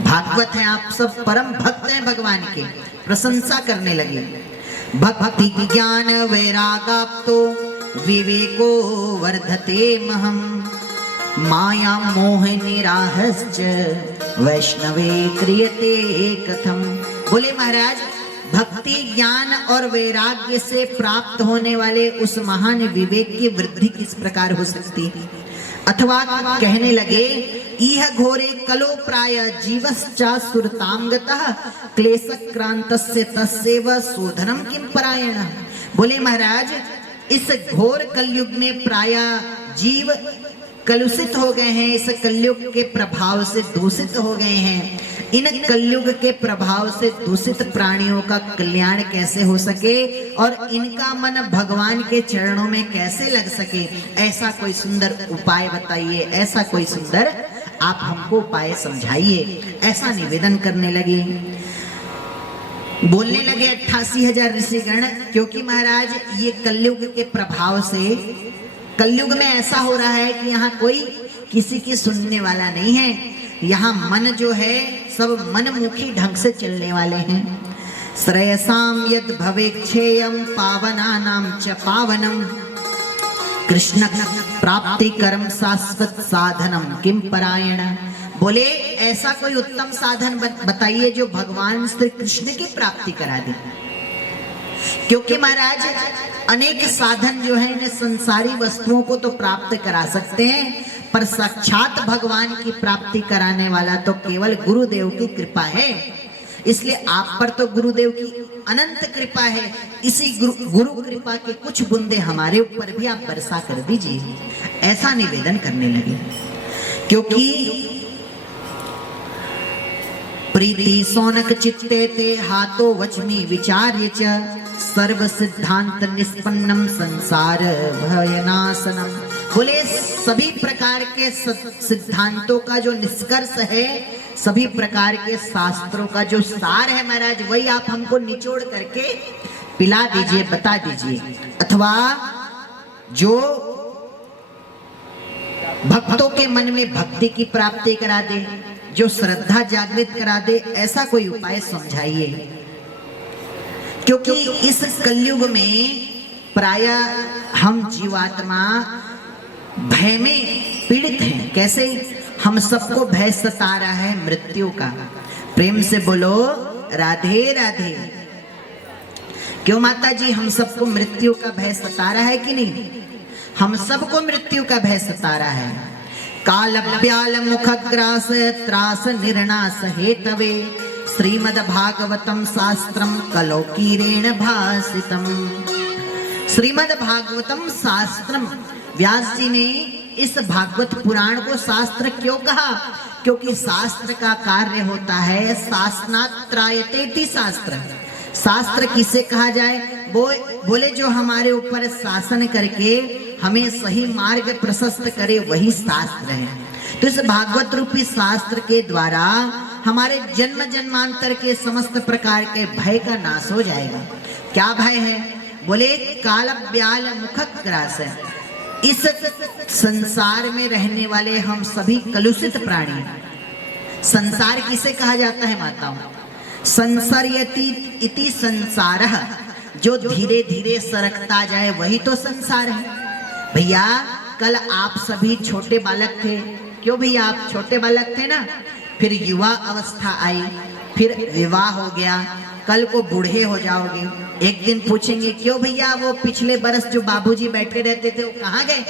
भागवत हैं, आप सब परम भक्त हैं भगवान के, प्रशंसा करने लगे। भक्ति ज्ञान वैरागाप्तो विवेको वर्धते महम माया मोह निराहश्च वैष्णवे क्रियते कथम। बोले महाराज, भक्ति ज्ञान और वैराग्य से प्राप्त होने वाले उस महान विवेक की वृद्धि किस प्रकार हो सकती है? अथवा कहने लगे, इह घोरे कलो प्राय जीवश्चा सुरतांगतः क्लेशक्रांतस्य तस्यैव शोधनम किम परायण। बोले महाराज, इस घोर कलयुग में प्राय जीव कलुषित हो गए हैं, इस कलयुग के प्रभाव से दूषित हो गए हैं। इन कलयुग के प्रभाव से दूषित प्राणियों का कल्याण कैसे हो सके और इनका मन भगवान के चरणों में कैसे लग सके, ऐसा कोई सुंदर उपाय बताइए, ऐसा कोई सुंदर आप हमको उपाय समझाइए, ऐसा निवेदन करने लगे। बोलने लगे 88,000 ऋषिगण, क्योंकि महाराज ये कलयुग के प्रभाव से, कलयुग में ऐसा हो रहा है कि यहाँ कोई किसी की सुनने वाला नहीं है। यहाँ मन जो है सब मनमुखी ढंग से चलने वाले हैं। श्रेयसाम यद भवेक्षेयम पावनानाम च पावनम कृष्ण प्राप्ति कर्म शाश्वत साधनम किम परायण। बोले ऐसा कोई उत्तम साधन बताइए जो भगवान श्री कृष्ण की प्राप्ति करा दे। क्योंकि महाराज अनेक साधन जो है इन्हें संसारी वस्तुओं को तो प्राप्त करा सकते हैं, पर साक्षात भगवान की प्राप्ति कराने वाला तो केवल गुरुदेव की कृपा है। इसलिए आप पर तो गुरुदेव की अनंत कृपा है, इसी गुरु कृपा के कुछ बूंदे हमारे ऊपर भी आप वर्षा कर दीजिए, ऐसा निवेदन करने लगे। क्योंकि प्रीति सौनक चित्ते ते हाथो वचमी विचार्य च सर्व सिद्धांत निष्पन्नम संसार भयनाशनम। बोले सभी प्रकार के सिद्धांतों का जो निष्कर्ष है, सभी प्रकार के शास्त्रों का जो सार है महाराज, वही आप हमको निचोड़ करके पिला दीजिए, बता दीजिए। अथवा जो भक्तों के मन में भक्ति की प्राप्ति करा दे, जो श्रद्धा जागृत करा दे, ऐसा कोई उपाय समझाइए। क्योंकि इस कलयुग में प्राय हम जीवात्मा भय में पीड़ित हैं। कैसे? हम सबको भय सता रहा है मृत्यु का। प्रेम से बोलो राधे राधे। क्यों माता जी, हम सबको मृत्यु का भय सता रहा है कि नहीं? हम सबको मृत्यु का भय सता रहा है। काल ब्याल मुखग्रास त्रास निर्णास हेतवे श्रीमद् भागवतम शास्त्रम कलौकीरेण भासितम। श्रीमद् भागवतम शास्त्रम, व्यास जी ने इस भागवत पुराण को शास्त्र क्यों कहा? क्योंकि शास्त्र का कार्य होता है शासनात्रायते शास्त्र। शास्त्र किसे कहा जाए? बोले जो हमारे ऊपर शासन करके हमें सही मार्ग प्रशस्त करे, वही शास्त्र है। तो इस भागवत रूपी शास्त्र के द्वारा हमारे जन्म जन्मांतर के समस्त प्रकार के भय का नाश हो जाएगा। क्या भय है? बोले काल ब्याल मुखग्रास है। इस संसार में रहने वाले हम सभी कलुषित प्राणी। संसार किसे कहा जाता है माताओं? संसर्यति इति संसारः, जो धीरे धीरे सरकता जाए वही तो संसार है। भैया कल आप सभी छोटे बालक थे, क्यों भैया आप छोटे बालक थे ना, फिर युवा अवस्था आई, फिर विवाह हो गया, कल को बूढ़े हो जाओगे। एक दिन पूछेंगे क्यों भैया वो पिछले बरस जो बाबूजी बैठे रहते थे वो कहाँ गए?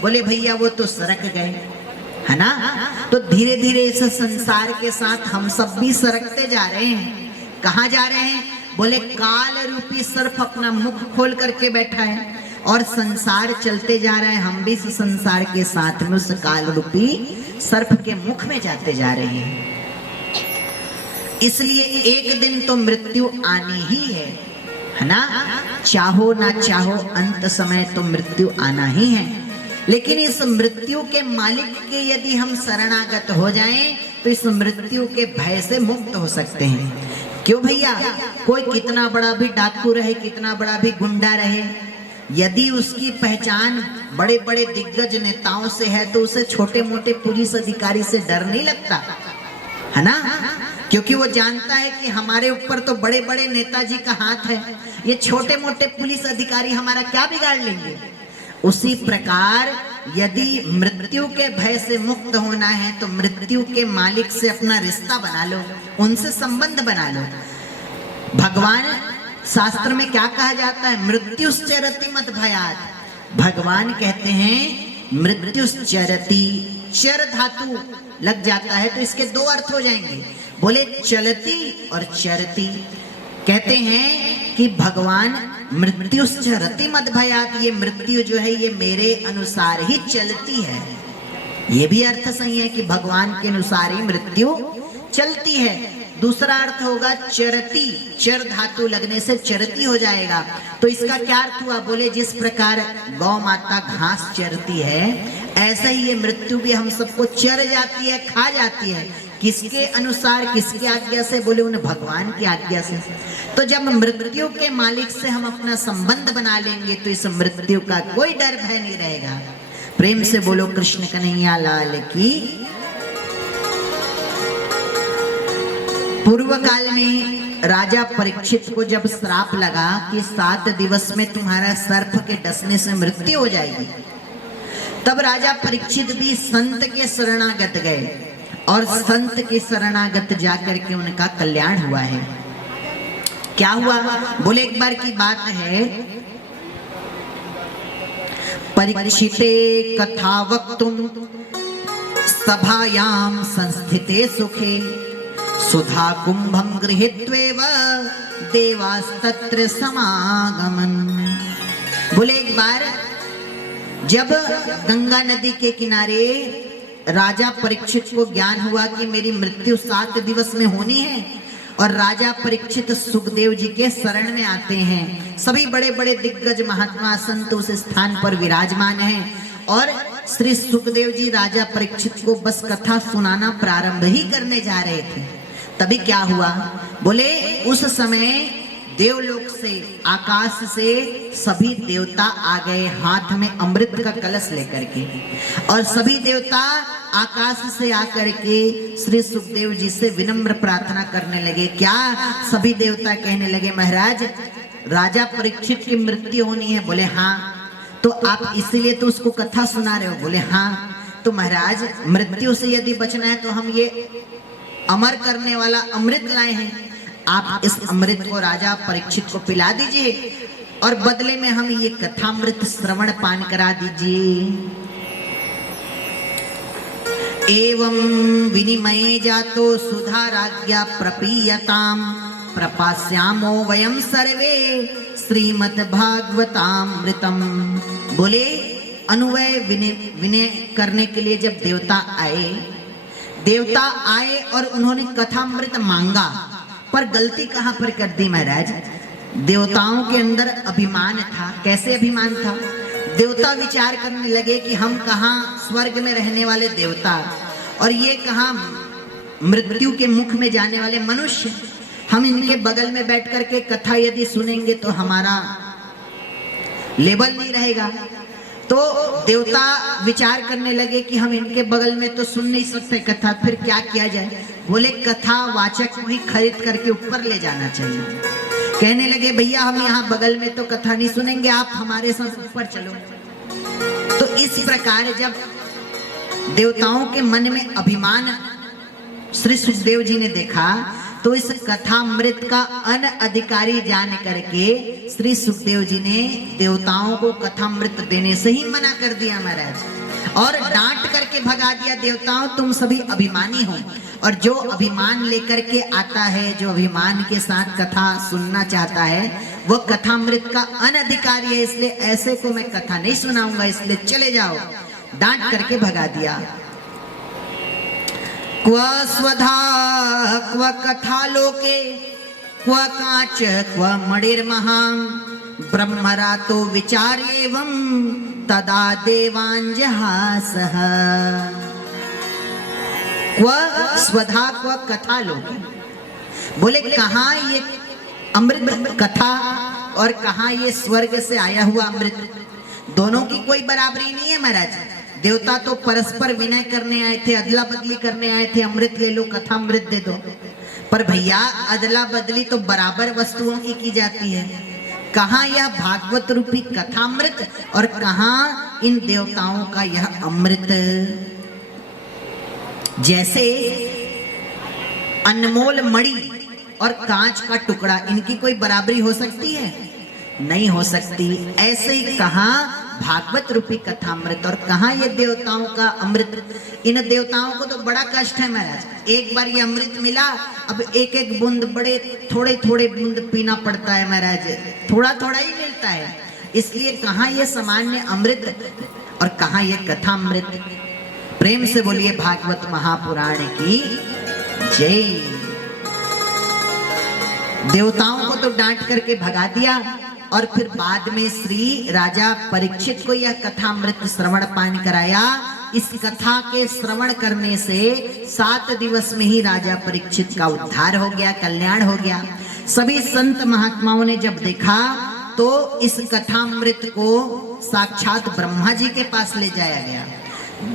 बोले भैया वो तो सरक गए, है ना। तो धीरे धीरे इस संसार के साथ हम सब भी सरकते जा रहे हैं। कहाँ जा रहे हैं? बोले काल रूपी सर्प अपना मुख खोल करके बैठा है और संसार चलते जा रहा है। हम भी इस संसार के साथ में उस काल रूपी सर्प के मुख में जाते जा रहे हैं। इसलिए एक दिन तो मृत्यु आनी ही है ना। चाहो ना चाहो अंत समय तो मृत्यु आना ही है। लेकिन इस मृत्यु के मालिक के यदि हम शरणागत हो जाएं तो इस मृत्यु के भय से मुक्त हो सकते हैं। क्यों भैया? कोई कितना बड़ा भी डाकू रहे, कितना बड़ा भी गुंडा रहे, यदि उसकी पहचान बड़े बड़े दिग्गज नेताओं से है तो उसे छोटे मोटे पुलिस अधिकारी से डर नहीं लगता, है ना। क्योंकि वो जानता है कि हमारे ऊपर तो बड़े बड़े नेताजी का हाथ है, ये छोटे मोटे पुलिस अधिकारी हमारा क्या बिगाड़ लेंगे। उसी प्रकार यदि मृत्यु के भय से मुक्त होना है तो मृत्यु के मालिक से अपना रिश्ता बना लो, उनसे संबंध बना लो। भगवान शास्त्र में क्या कहा जाता है? मृत्युश्चरति मत भयात्। भगवान कहते हैं मृत्युश्चरति, चर धातु लग जाता है तो इसके दो अर्थ हो जाएंगे। बोले चलती और चरती। कहते हैं कि भगवान मृत्युश्चरति मत भयात्, ये मृत्यु जो है ये मेरे अनुसार ही चलती है। ये भी अर्थ सही है कि भगवान के अनुसार ही मृत्यु चलती है। दूसरा अर्थ होगा चरती, चर धातु लगने से चरती हो जाएगा। तो इसका क्या अर्थ हुआ? बोले जिस प्रकार गौ माता घास चरती है ऐसा ही ये मृत्यु भी हम सबको चर जाती है, खा जाती है। किसके अनुसार, किसकी आज्ञा से? बोले उन भगवान की आज्ञा से। तो जब मृत्यु के मालिक से हम अपना संबंध बना लेंगे तो इस मृत्यु का कोई डर भय नहीं रहेगा। प्रेम से बोलो कृष्ण कन्हैया लाल की। पूर्व काल में राजा परीक्षित को जब श्राप लगा कि 7 दिवस में तुम्हारा सर्प के डसने से मृत्यु हो जाएगी, तब राजा परीक्षित भी संत के शरणागत गए और संत के शरणागत जाकर के उनका कल्याण हुआ है। क्या हुआ? बोले एक बार की बात है, परीक्षिते कथा वक्तुम सभायाम संस्थिते सुखे सुधा कुंभम गृहीत्वेव देवास्तत्र समागमन। बोले एक बार जब गंगा नदी के किनारे राजा परीक्षित को ज्ञान हुआ कि मेरी मृत्यु 7 दिवस में होनी है और राजा परीक्षित सुखदेव जी के शरण में आते हैं। सभी बड़े बड़े दिग्गज महात्मा संत उस स्थान पर विराजमान हैं और श्री सुखदेव जी राजा परीक्षित को बस कथा सुनाना प्रारंभ ही करने जा रहे थे। तभी क्या हुआ? बोले उस समय देवलोक से, आकाश से सभी देवता आ गए हाथ में अमृत का कलश लेकर के, और सभी देवता आकाश से आकर के श्री सुखदेव जी से विनम्र प्रार्थना करने लगे। क्या? सभी देवता कहने लगे महाराज राजा परीक्षित की मृत्यु होनी है। बोले हाँ। तो आप इसीलिए तो उसको कथा सुना रहे हो? बोले हाँ। तो महाराज मृत्यु से यदि बचना है तो हम ये अमर करने वाला अमृत लाए हैं, आप इस अमृत को राजा परीक्षित को पिला दीजिए और बदले में हम ये कथामृत श्रवण पान करा दीजिए। एवं विनिमये जातो सुधा राज्ञा प्रपीयताम प्रपास्यामो वयम सर्वे श्रीमद् भागवतामृतम। बोले अनुवय विनय करने के लिए जब देवता आए और उन्होंने कथामृत मांगा, पर गलती कहां पर कर दी महाराज? देवताओं के अंदर अभिमान था। कैसे अभिमान था? देवता विचार करने लगे कि हम कहां स्वर्ग में रहने वाले देवता और ये कहां मृत्यु के मुख में जाने वाले मनुष्य। हम इनके बगल में बैठ करके कथा यदि सुनेंगे तो हमारा लेवल नहीं रहेगा। तो देवता विचार करने लगे कि हम इनके बगल में तो सुन नहीं सकते कथा, फिर क्या किया जाए? बोले कथा वाचक को ही खरीद करके ऊपर ले जाना चाहिए। कहने लगे भैया हम यहाँ बगल में तो कथा नहीं सुनेंगे, आप हमारे साथ ऊपर चलो। तो इस प्रकार जब देवताओं के मन में अभिमान श्री सुखदेव जी ने देखा तो इस कथामृत का अनअधिकारी जान करके श्री सुखदेव जी ने देवताओं को कथामृत देने से ही मना कर दिया महाराज, और डांट करके भगा दिया। देवताओं तुम सभी अभिमानी हो, और जो अभिमान लेकर के आता है, जो अभिमान के साथ कथा सुनना चाहता है, वो कथामृत का अनधिकारी है, इसलिए ऐसे को मैं कथा नहीं सुनाऊंगा, इसलिए चले जाओ। डांट करके भगा दिया। क्व स्वधा क्व कथा लोके क्व कांच क्व मणिर्महां ब्रह्मरातो विचार एवं तदा देवांजहासः। क्व स्वधा क्व कथा लोके, बोले कहाँ ये अमृत कथा और कहाँ ये स्वर्ग से आया हुआ अमृत, दोनों की कोई बराबरी नहीं है महाराज। देवता तो परस्पर विनय करने आए थे, अदला बदली करने आए थे, अमृत ले लो कथा अमृत दे दो। पर भैया अदला बदली तो बराबर वस्तुओं की जाती है। कहाँ यह भागवत रूपी कथामृत और कहाँ इन देवताओं का यह अमृत। जैसे अनमोल मणि और कांच का टुकड़ा, इनकी कोई बराबरी हो सकती है? नहीं हो सकती। ऐसे ही कहाँ भागवत रूपी कथामृत और कहाँ ये देवताओं का अमृत। इन देवताओं को तो बड़ा कष्ट है महाराज। एक बार ये अमृत मिला, अब एक एक बूंद, बड़े थोड़े थोड़े बूंद पीना पड़ता है महाराज, थोड़ा थोड़ा ही मिलता है। इसलिए कहाँ ये सामान्य अमृत और कहाँ ये कथामृत। प्रेम से बोलिए भागवत महापुराण की जय। देवताओं को तो डांट करके भगा दिया, और फिर बाद में श्री राजा परीक्षित को यह कथामृत श्रवण पान कराया। इस कथा के श्रवण करने से 7 दिवस में ही राजा परीक्षित का उद्धार हो गया, कल्याण हो गया। सभी संत महात्माओं ने जब देखा तो इस कथामृत को साक्षात ब्रह्मा जी के पास ले जाया गया।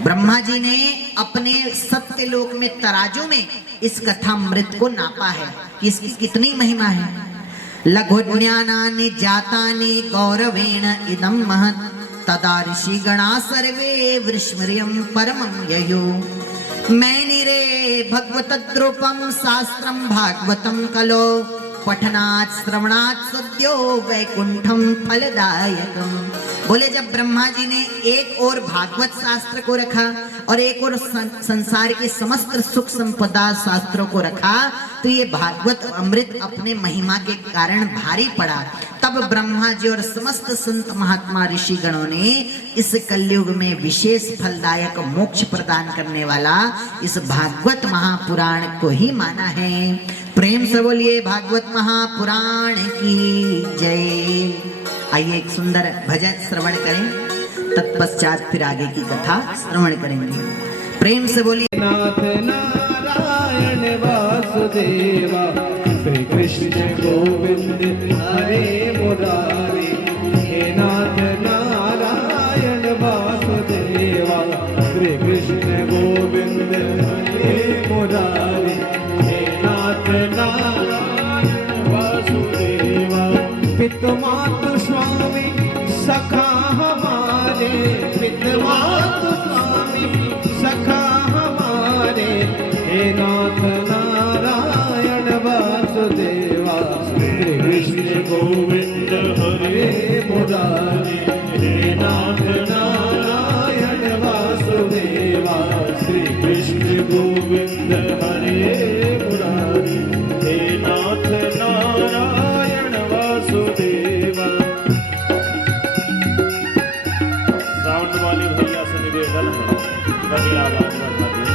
ब्रह्मा जी ने अपने सत्यलोक में तराजू में इस कथामृत को नापा है कि इसकी कितनी महिमा है। लघुज्ञानानि जातानि गौरवेण इदं महत् तदा ऋषिगणा सर्वे विस्मृयं परमं ययो। मैनिरे भगवतद्रूपं शास्त्रं भागवतं कलो पठनात् श्रवणात् सद्यो वैकुंठम फलदायकम। बोले जब ब्रह्मा जी ने एक और भागवत शास्त्र को रखा और एक और संसार के समस्त सुख संपदा शास्त्रों को रखा, तो ये भागवत अमृत अपने महिमा के कारण भारी पड़ा। तब ब्रह्मा जी और समस्त संत महात्मा ऋषि गणों ने इस कलयुग में विशेष फलदायक मोक्ष प्रदान करने वाला इस भागवत महापुराण को ही माना है। प्रेम से बोलिए भागवत महापुराण की जय। आइए एक सुंदर भजन श्रवण करें, तत्पश्चात फिर आगे की कथा श्रवण करेंगे। प्रेम से बोलिए नाथ नारायण वासुदेवा श्री कृष्ण गोविंद हरे मुरारी। हे नाथ नारायण वासुदेवा श्री कृष्ण गोविंद हरे मुरारी। हे नाथ नारायण वासुदेवा पितृमातु स्वामी सखा हमारे। पितृमातु स्वामी सखा हमारे। हे नाथ नारायण वासुदेव। श्री कृष्ण गोविंद हरे मुरारी, हे नाथ नारायण वासुदेवा। साउंड वाले भैया से निवेदन है, कभी आवाज बढ़ा दें।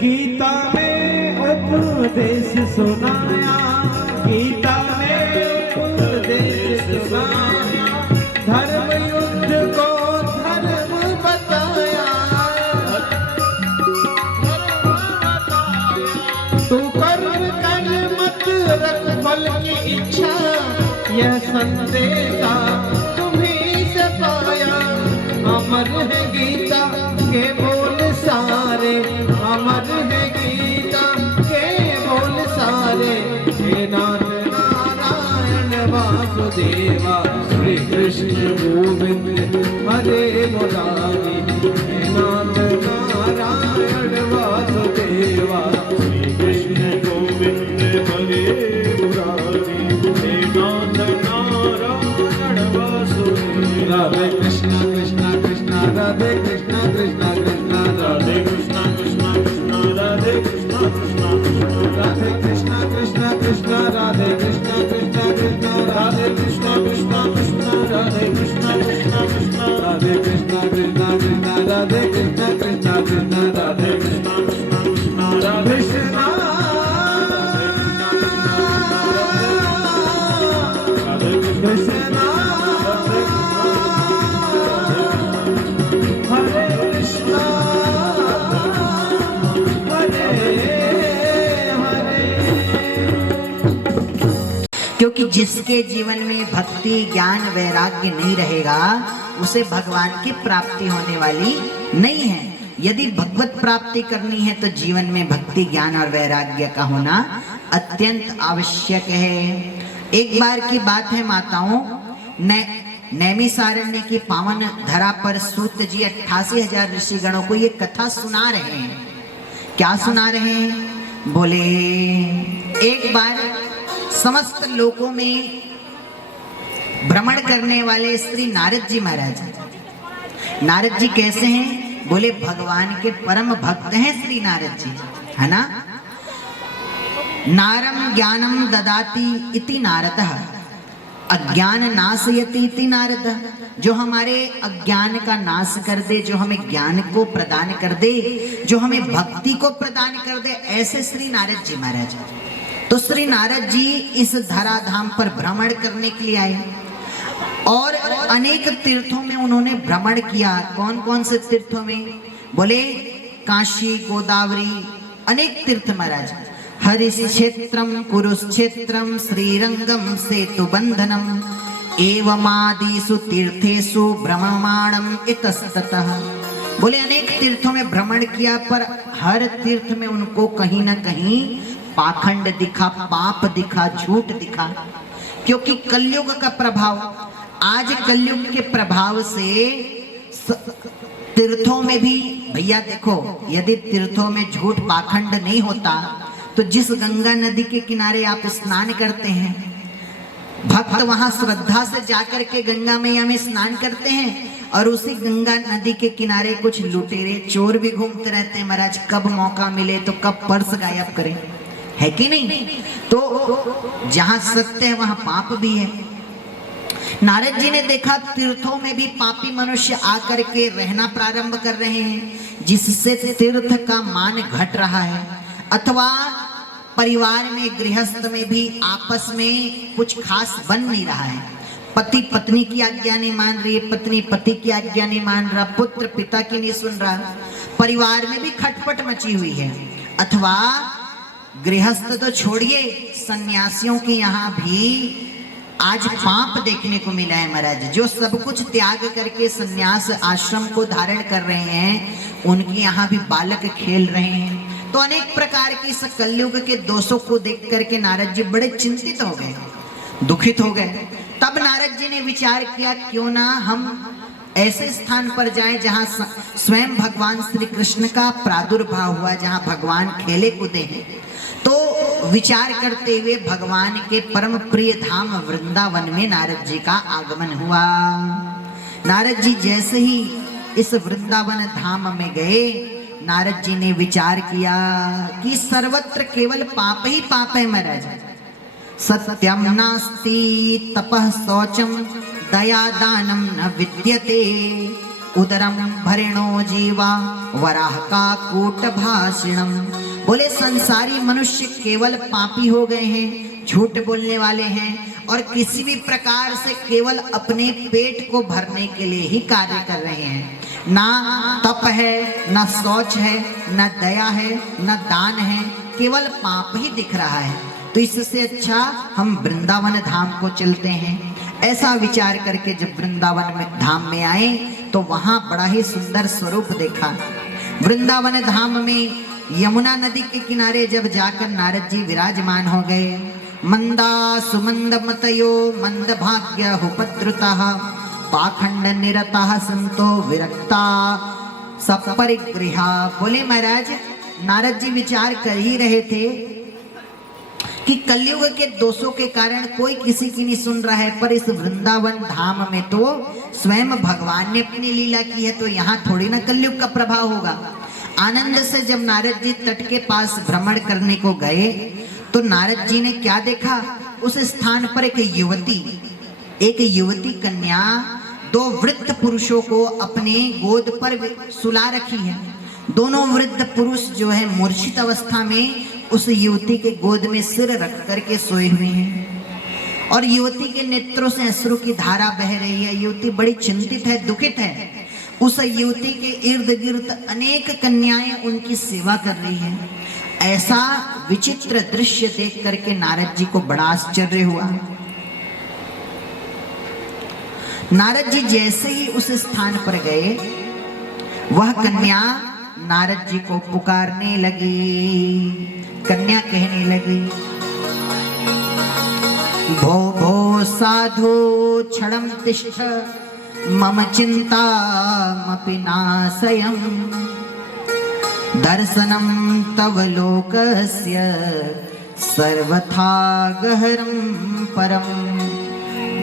गीता में उपदेश सुनाया, गीता में उपदेश सुनाया, धर्म युद्ध को धर्म बताया। तू कर्म कर मत रख फल की इच्छा, यह संदेशा तुम्हीं से पाया। अमर है गीता के बोल सारे, अमर है गीता के बोल सारे। हे नाथ नारायण वासुदेवा, श्री कृष्ण गोविंद हरे मुरारी, हे नाथ नारायण वासुदेवा, श्री कृष्ण गोविंद हरे मुरारी, हे नाथ नारायण वासुदेवा। राधे कृष्णा कृष्णा कृष्णा राधे कृष्णा कृष्णा कृष्णा राधे कृष्णा कृष्णा कृष्णा राधे कृष्णा कृष्णा कृष्णा राधे कृष्णा कृष्णा कृष्णा राधे कृष्णा कृष्णा कृष्णा राधे कृष्णा कृष्णा कृष्णा राधे कृष्णा कृष्णा कृष्णा राधे कृष्णा कृष्णा कृष्णा राधे कृष्णा कृष्णा कृष्णा राधे कृष्णा कृष्णा कृष्णा राधे कृष्णा कृष्णा हरे कृष्णा क्योंकि जिसके जीवन में भक्ति ज्ञान वैराग्य नहीं रहेगा, उसे भगवान की प्राप्ति होने वाली नहीं है। यदि भगवत प्राप्ति करनी है तो जीवन में भक्ति ज्ञान और वैराग्य का होना अत्यंत आवश्यक है। एक बार की बात है माताओं, नैमिषारण्य की पावन धरा पर सूत जी 88,000 ऋषिगणों को ये कथा सुना रहे हैं। क्या सुना रहे हैं? बोले एक बार समस्त लोकों में भ्रमण करने वाले श्री नारद जी महाराज। नारद जी कैसे हैं? बोले भगवान के परम भक्त हैं श्री नारद जी, है ना। नारम ज्ञानम ददाति इति नारदः, अज्ञान नाशयति इति नारदः। जो हमारे अज्ञान का नाश कर दे, जो हमें ज्ञान को प्रदान कर दे, जो हमें भक्ति को प्रदान कर दे, ऐसे श्री नारद जी महाराज। तो श्री नारद जी इस धराधाम पर भ्रमण करने के लिए आए और अनेक तीर्थों में उन्होंने भ्रमण किया। कौन कौन से तीर्थों में? बोले काशी, गोदावरी, अनेक तीर्थ महाराज। हरिक्षेत्रम, कुरुक्षेत्रम, श्रीरंगम, सेतुबंधनम एवमादिषु तीर्थेषु भ्रममाणम इतस्ततः। बोले अनेक तीर्थों में भ्रमण किया, पर हर तीर्थ में उनको कहीं ना कहीं पाखंड दिखा, पाप दिखा, झूठ दिखा। क्योंकि कलयुग का प्रभाव, आज कलयुग के प्रभाव से तीर्थों में भी भैया देखो, यदि तीर्थों में झूठ पाखंड नहीं होता तो जिस गंगा नदी के किनारे आप स्नान करते हैं, भक्त वहां श्रद्धा से जाकर के गंगा मैया में स्नान करते हैं, और उसी गंगा नदी के किनारे कुछ लुटेरे चोर भी घूमते रहते हैं महाराज। कब मौका मिले तो कब पर्स गायब करें, है कि नहीं? तो जहां सत्य है वहां पाप भी है। नारद जी ने देखा तीर्थों में भी पापी मनुष्य आकर के रहना प्रारंभ कर रहे हैं, जिससे तीर्थ का मान घट रहा है। अथवा परिवार में, गृहस्थ में भी आपस में कुछ खास बन नहीं रहा है। पति पत्नी की आज्ञा नहीं मान रही है, पत्नी पति की आज्ञा नहीं मान रहा, पुत्र पिता की नहीं सुन रहा, परिवार में भी खटपट मची हुई है। अथवा गृहस्थ तो छोड़िए, सन्यासियों के यहाँ भी आज पाप देखने को मिला है महाराज। जो सब कुछ त्याग करके सन्यास आश्रम को धारण कर रहे हैं, उनके यहाँ भी बालक खेल रहे हैं। तो अनेक प्रकार की इस कलयुग के दोषों को देख करके नारद जी बड़े चिंतित हो गए। दुखित हो गए। तब नारद जी ने विचार किया क्यों ना हम ऐसे स्थान पर जाएं जहां स्वयं भगवान श्री कृष्ण का प्रादुर्भाव हुआ, जहां भगवान खेले कूदे हैं। तो विचार करते हुए भगवान के परम प्रिय धाम वृंदावन में नारद जी का आगमन हुआ। नारद जी जैसे ही इस वृंदावन धाम में गए, नारद जी ने विचार किया कि सर्वत्र केवल पाप ही पाप है महाराज। सत्यम नास्ति तपः शौचम दया दानम न विद्यते, उदरम भरिणो जीवा वराह का कूट भाषणम। बोले संसारी मनुष्य केवल पापी हो गए हैं, झूठ बोलने वाले हैं और किसी भी प्रकार से केवल अपने पेट को भरने के लिए ही कार्य कर रहे हैं। ना तप है, ना शौच है, ना दया है, ना दान है, केवल पाप ही दिख रहा है। तो इससे अच्छा हम वृंदावन धाम को चलते हैं। ऐसा विचार करके जब वृंदावन में धाम में आए तो वहां बड़ा ही सुंदर स्वरूप देखा। वृंदावन धाम में यमुना नदी के किनारे जब जाकर नारद जी विराजमान हो गए। मंदा सुमंद मतयो मंद भाग्य उपद्रुतः, पाखंड निरतः संतो विरक्ता सपरिगृहा। बोले महाराज, नारद जी विचार कर ही रहे थे कि कलयुग के दोषों के कारण कोई किसी की नहीं सुन रहा है, पर इस वृंदावन धाम में तो स्वयं भगवान ने अपनी लीला की है, तो यहाँ थोड़ी ना कलयुग का प्रभाव होगा। आनंद से जब नारद जी तट के पास भ्रमण करने को गए तो नारद जी ने क्या देखा, उस स्थान पर एक युवती कन्या दो वृद्ध पुरुषों को अपने गोद पर सुला रखी है। दोनों वृद्ध पुरुष जो है मूर्छित अवस्था में उस युवती के गोद में सिर रख करके सोए हुए हैं और युवती के नेत्रों से अश्रु की धारा बह रही है। युवती बड़ी चिंतित है, दुखित है। उस युवती के इर्द गिर्द अनेक कन्याएं उनकी सेवा कर रही हैं। ऐसा विचित्र दृश्य देख करके नारद जी को बड़ा आश्चर्य हुआ। नारद जी जैसे ही उस स्थान पर गए, वह कन्या नारद जी को पुकारने लगी। कन्या कहने लगी, भो भो साधु क्षणं तिष्ठ मम चिंतामपि नाशयम्, दर्शनं तव लोकस्य सर्वथा गहरं परम।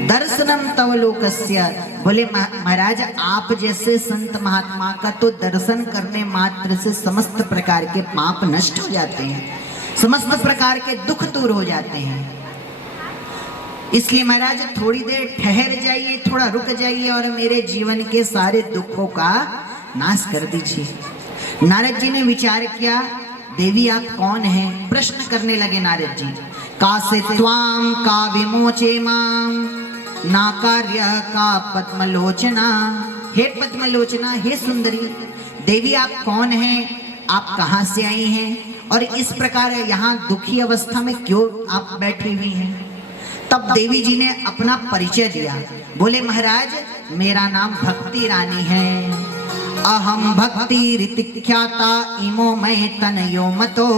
दर्शनम तव लोकस्य। बोले महाराज, आप जैसे संत महात्मा का तो दर्शन करने मात्र से समस्त प्रकार के पाप नष्ट हो जाते हैं, समस्त प्रकार के दुख दूर हो जाते हैं। इसलिए महाराज थोड़ी देर ठहर जाइए, थोड़ा रुक जाइए और मेरे जीवन के सारे दुखों का नाश कर दीजिए। नारद जी ने विचार किया, देवी आप कौन हैं? प्रश्न करने लगे नारद जी। कासे त्वाम का विमोचे माम ना कार्य का पद्मलोचना। हे पद्मलोचना, हे सुंदरी देवी आप कौन हैं? आप कहाँ से आई हैं? और इस प्रकार यहाँ दुखी अवस्था में क्यों आप बैठी हुई हैं? तब देवी जी ने अपना परिचय दिया। बोले महाराज, मेरा नाम भक्ति रानी है। अहम भक्ति ऋतिख्याता इमो मैं तनयो मतो,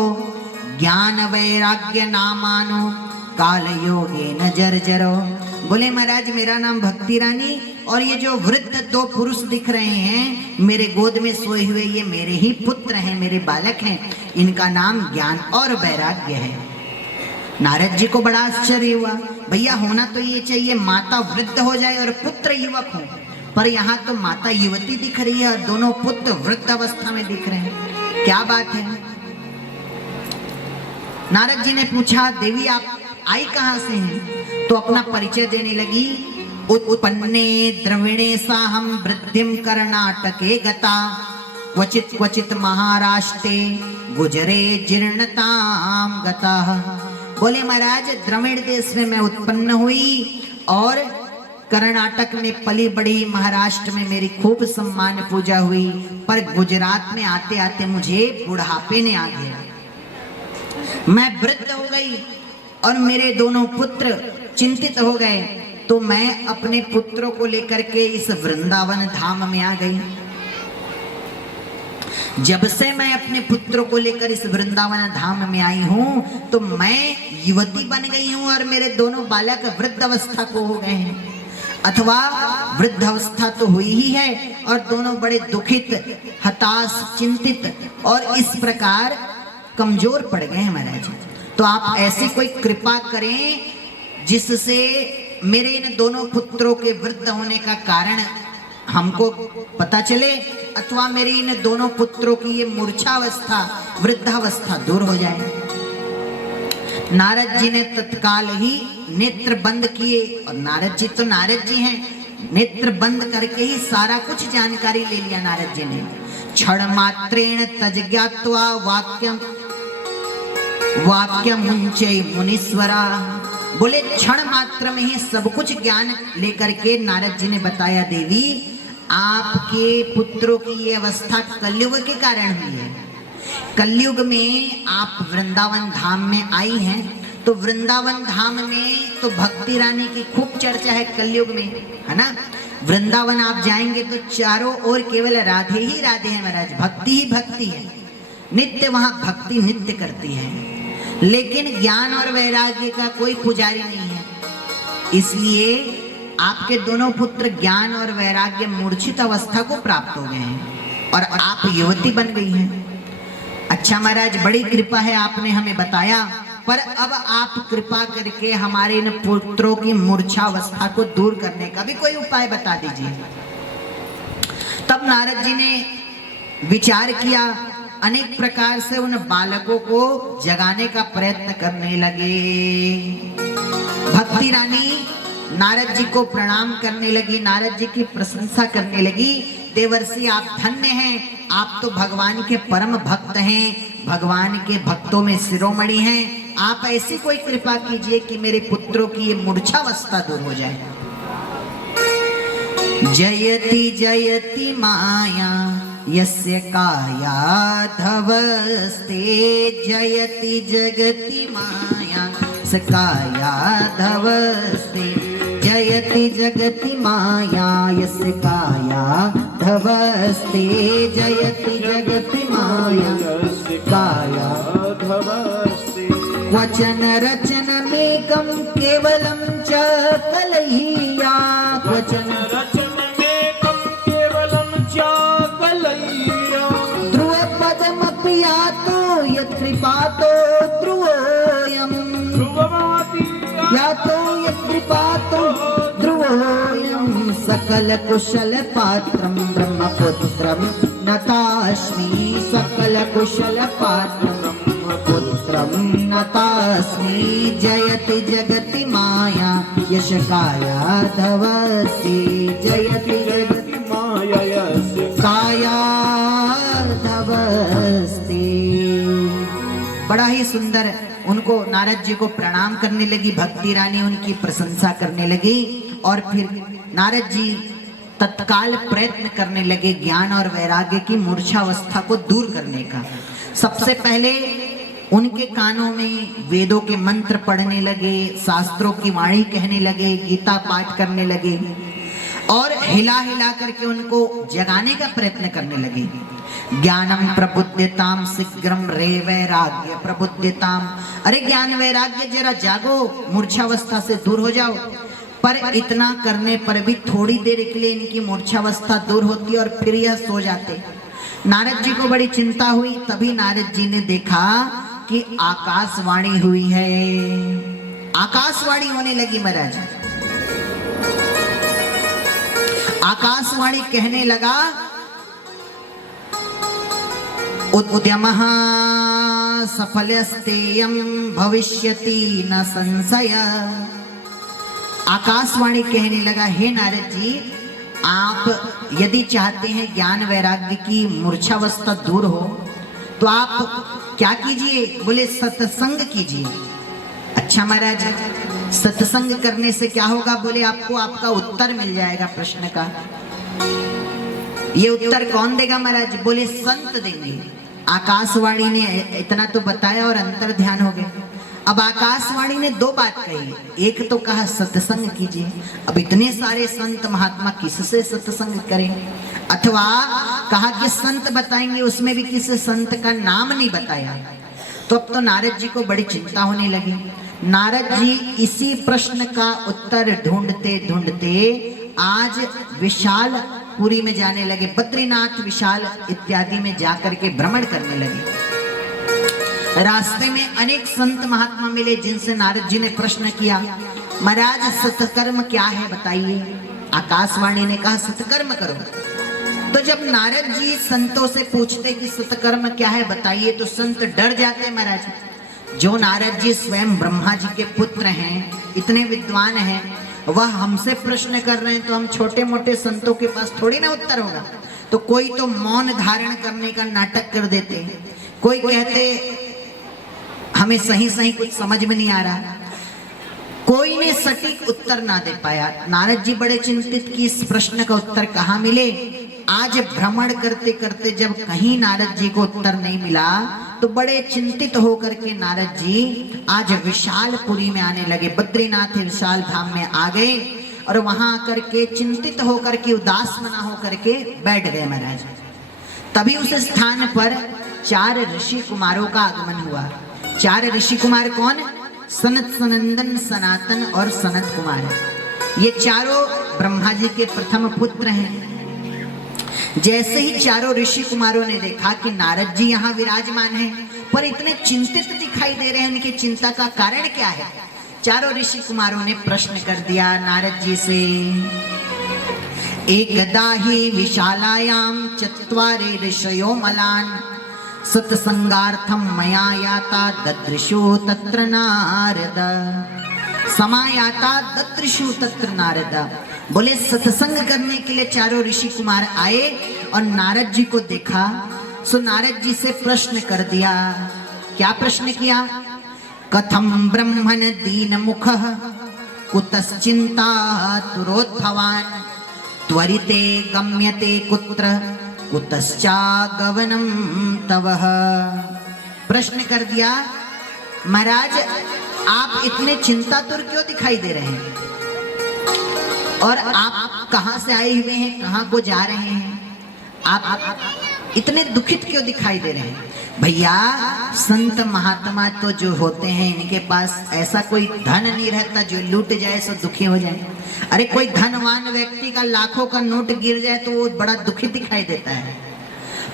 ज्ञान वैराग्य नामानो काल योगे न जर्जरो। बोले महाराज, मेरा नाम भक्ति रानी और ये जो वृद्ध दो पुरुष दिख रहे हैं मेरे गोद में सोए हुए, ये मेरे ही पुत्र हैं, मेरे बालक हैं। इनका नाम ज्ञान और वैराग्य है। नारद जी को बड़ा आश्चर्य हुआ। भैया होना तो ये चाहिए माता वृद्ध हो जाए और पुत्र युवक हो, पर यहाँ तो माता युवती दिख रही है और दोनों पुत्र वृद्ध अवस्था में दिख रहे हैं। क्या बात है? नारद जी ने पूछा, देवी आप आई कहाँ से हैं? तो अपना परिचय देने लगी। उत्पन्ने द्रविणे साहम वृद्धिम कर्नाटके गता, क्वचित क्वचित महाराष्ट्रे गुजरे जीर्णताम गता। बोले महाराज, द्रविड़ देश में मैं उत्पन्न हुई और कर्नाटक में पली बड़ी, महाराष्ट्र में मेरी खूब सम्मान पूजा हुई, पर गुजरात में आते आते मुझे बुढ़ापे ने आ गया। मैं वृद्ध हो गई और मेरे दोनों पुत्र चिंतित हो गए, तो मैं अपने पुत्रों को लेकर के इस वृंदावन धाम में आ गई। जब से मैं अपने पुत्र को लेकर इस वृंदावन धाम में आई हूं तो मैं युवती बन गई हूं और मेरे दोनों बालक वृद्ध अवस्था को हो गए हैं, अथवा वृद्ध अवस्था तो हुई ही है और दोनों बड़े दुखित, हताश, चिंतित और इस प्रकार कमजोर पड़ गए हैं महाराज। तो आप ऐसी कोई कृपा करें जिससे मेरे इन दोनों पुत्रों के वृद्ध होने का कारण हमको पता चले, अथवा मेरे इन दोनों पुत्रों की ये मूर्छावस्था, वृद्धावस्था दूर हो जाए। नारद जी ने तत्काल ही नेत्र बंद किए, और नारद जी तो नारद जी हैं, नेत्र बंद करके ही सारा कुछ जानकारी ले लिया नारद जी ने। क्षण मात्रेण तज्ज्ञात्वा वाक्यम मुंचे मुनीश्वरा, बोले क्षण मात्र में ही सब कुछ ज्ञान लेकर के नारद जी ने बताया, देवी आपके पुत्रों की ये अवस्था कलयुग के कारण हुई है। कलयुग में आप वृंदावन धाम में आई हैं, तो वृंदावन धाम में तो भक्ति रानी की खूब चर्चा है कलयुग में, है ना। वृंदावन आप जाएंगे तो चारों ओर केवल राधे ही राधे हैं महाराज, भक्ति ही भक्ति है, नित्य वहां भक्ति नित्य करती है, लेकिन ज्ञान और वैराग्य का कोई पुजारी नहीं है। इसलिए आपके दोनों पुत्र ज्ञान और वैराग्य मूर्छित अवस्था को प्राप्त हो गए हैं और आप युवती बन गई हैं। अच्छा महाराज, बड़ी कृपा है, आपने हमें बताया, पर अब आप कृपा करके हमारे इन पुत्रों की मूर्छावस्था को दूर करने का भी कोई उपाय बता दीजिए। तब नारद जी ने विचार किया, अनेक प्रकार से उन बालकों को जगाने का प्रयत्न करने लगे। भक्ति रानी नारद जी को प्रणाम करने लगी, नारद जी की प्रशंसा करने लगी। देवर्षि आप धन्य हैं, आप तो भगवान के परम भक्त हैं, भगवान के भक्तों में शिरोमणि हैं। आप ऐसी कोई कृपा कीजिए कि मेरे पुत्रों की ये मूर्छावस्था दूर हो जाए। जयति जयति माया यस्य काया धवस्ते, जयति जगति माया स काया धवस्ते, जयति जगति माया यस्य काया धवस्ते, जयति जगति माया काया धवस्ते। वचन रचन मेकं केवलं च कलह्या, वचन रचन मेकं केवलं च कलह्या, ध्रुवपदमपि यातो यत्कृपातो ध्रुवोऽयं, यातो यत्कृपातो ध्रुवोऽयं, सकल कुशल पात्रं ब्रह्मपुत्रं नतास्मि, सकल कुशल पात्रं पुत्रं नतास्मि, जयति जगति माया यश काया धवस्ते, जयति जगति माया यस्य काया धवस्ते। बड़ा ही सुंदर उनको नारद जी को प्रणाम करने लगी भक्ति रानी, उनकी प्रशंसा करने लगी और फिर नारद जी तत्काल प्रयत्न करने लगे ज्ञान और वैराग्य की मूर्छावस्था को दूर करने का। सबसे पहले उनके कानों में वेदों के मंत्र पढ़ने लगे, शास्त्रों की वाणी कहने लगे, गीता पाठ करने लगे और हिला हिला करके उनको जगाने का प्रयत्न करने लगे। ज्ञानम प्रबुद्ध्यताम शीघ्रम रे वैराग्य प्रबुद्ध्यताम, अरे ज्ञान वैराग्य जरा जागो, मूर्छावस्था से दूर हो जाओ। पर इतना करने पर भी थोड़ी देर के लिए इनकी मूर्छावस्था दूर होती और फिर यह सो जाते। नारद जी को बड़ी चिंता हुई, तभी नारद जी ने देखा कि आकाशवाणी हुई है। आकाशवाणी होने लगी महाराज, आकाशवाणी कहने लगा, उद्यमः सफलस्तेयं भविष्यति न संशय। आकाशवाणी कहने लगा, हे नारद जी, आप यदि चाहते हैं ज्ञान वैराग्य की मूर्छावस्था दूर हो तो आप क्या कीजिए, बोले सत्संग कीजिए। अच्छा महाराज, सत्संग करने से क्या होगा, बोले आपको आपका उत्तर मिल जाएगा प्रश्न का। ये उत्तर कौन देगा महाराज, बोले संत देंगे। आकाशवाणी ने इतना तो बताया और अंतर ध्यान हो गया। अब आकाशवाणी ने दो बात कही, एक तो कहा सत्संग कीजिए। अब इतने सारे संत महात्मा किससे सत्संग करें, अथवा कहा कि संत बताएंगे, उसमें भी किसी संत का नाम नहीं बताया। तो अब तो नारद जी को बड़ी चिंता होने लगी। नारद जी इसी प्रश्न का उत्तर ढूंढते ढूंढते आज विशालपुरी में जाने लगे, बद्रीनाथ विशाल इत्यादि में जाकर के भ्रमण करने लगे। रास्ते में अनेक संत महात्मा मिले जिनसे नारद जी ने प्रश्न किया, महाराज सत्कर्म क्या है बताइए। आकाशवाणी ने कहा सत्कर्म करो। तो जब नारद जी संतों से पूछते कि सत्कर्म क्या है बताइए, तो संत डर जाते महाराज। जो नारद जी स्वयं ब्रह्मा जी के पुत्र हैं, इतने विद्वान हैं, वह हमसे प्रश्न कर रहे हैं, तो हम छोटे मोटे संतों के पास थोड़ी ना उत्तर होगा। तो कोई तो मौन धारण करने का नाटक कर देते, कोई कहते हमें सही सही कुछ समझ में नहीं आ रहा। कोई ने सटीक उत्तर ना दे पाया। नारद जी बड़े चिंतित कि इस प्रश्न का उत्तर कहाँ मिले। आज भ्रमण करते करते जब कहीं नारद जी को उत्तर नहीं मिला, तो बड़े चिंतित होकर के नारद जी आज विशालपुरी में आने लगे, बद्रीनाथ विशाल धाम में आ गए और वहां आकर के चिंतित होकर के, उदास मना होकर के बैठ गए महाराज। तभी उस स्थान पर 4 ऋषि कुमारों का आगमन हुआ। 4 ऋषि कुमार कौन? सनत, सनंदन, सनातन और सनत कुमार। ये चारों ब्रह्मा जी के प्रथम पुत्र हैं। जैसे ही चारों ऋषि कुमारों ने देखा कि नारद जी यहाँ विराजमान हैं, पर इतने चिंतित दिखाई दे रहे हैं, उनकी चिंता का कारण क्या है? चारों ऋषि कुमारों ने प्रश्न कर दिया नारद जी से, एकदा हि विशालायाम चत्वारे ऋषयो मलान सत्संगार्थम मया याता ददृशो तत्र नारद। समायाता ददृशो तत्र नारद। बोले सत्संग करने के लिए चारों ऋषि कुमार आए और नारद जी को देखा। सो नारद जी से प्रश्न कर दिया। क्या प्रश्न किया? कथम ब्रह्मण दीन मुख कुतश्चिंता तुरोद्भवान त्वरिते गम्यते कुत्र कुतश्चागमनम तवः। प्रश्न कर दिया, महाराज आप इतने चिंतातुर क्यों दिखाई दे रहे हैं, और आप कहां से आए हुए हैं, कहां को जा रहे हैं, आप इतने दुखित क्यों दिखाई दे रहे हैं? भैया संत महात्मा तो जो होते हैं, इनके पास ऐसा कोई धन नहीं रहता जो लूट जाए सो दुखी हो जाए। अरे कोई धनवान व्यक्ति का लाखों का नोट गिर जाए तो वो बड़ा दुखी दिखाई देता है,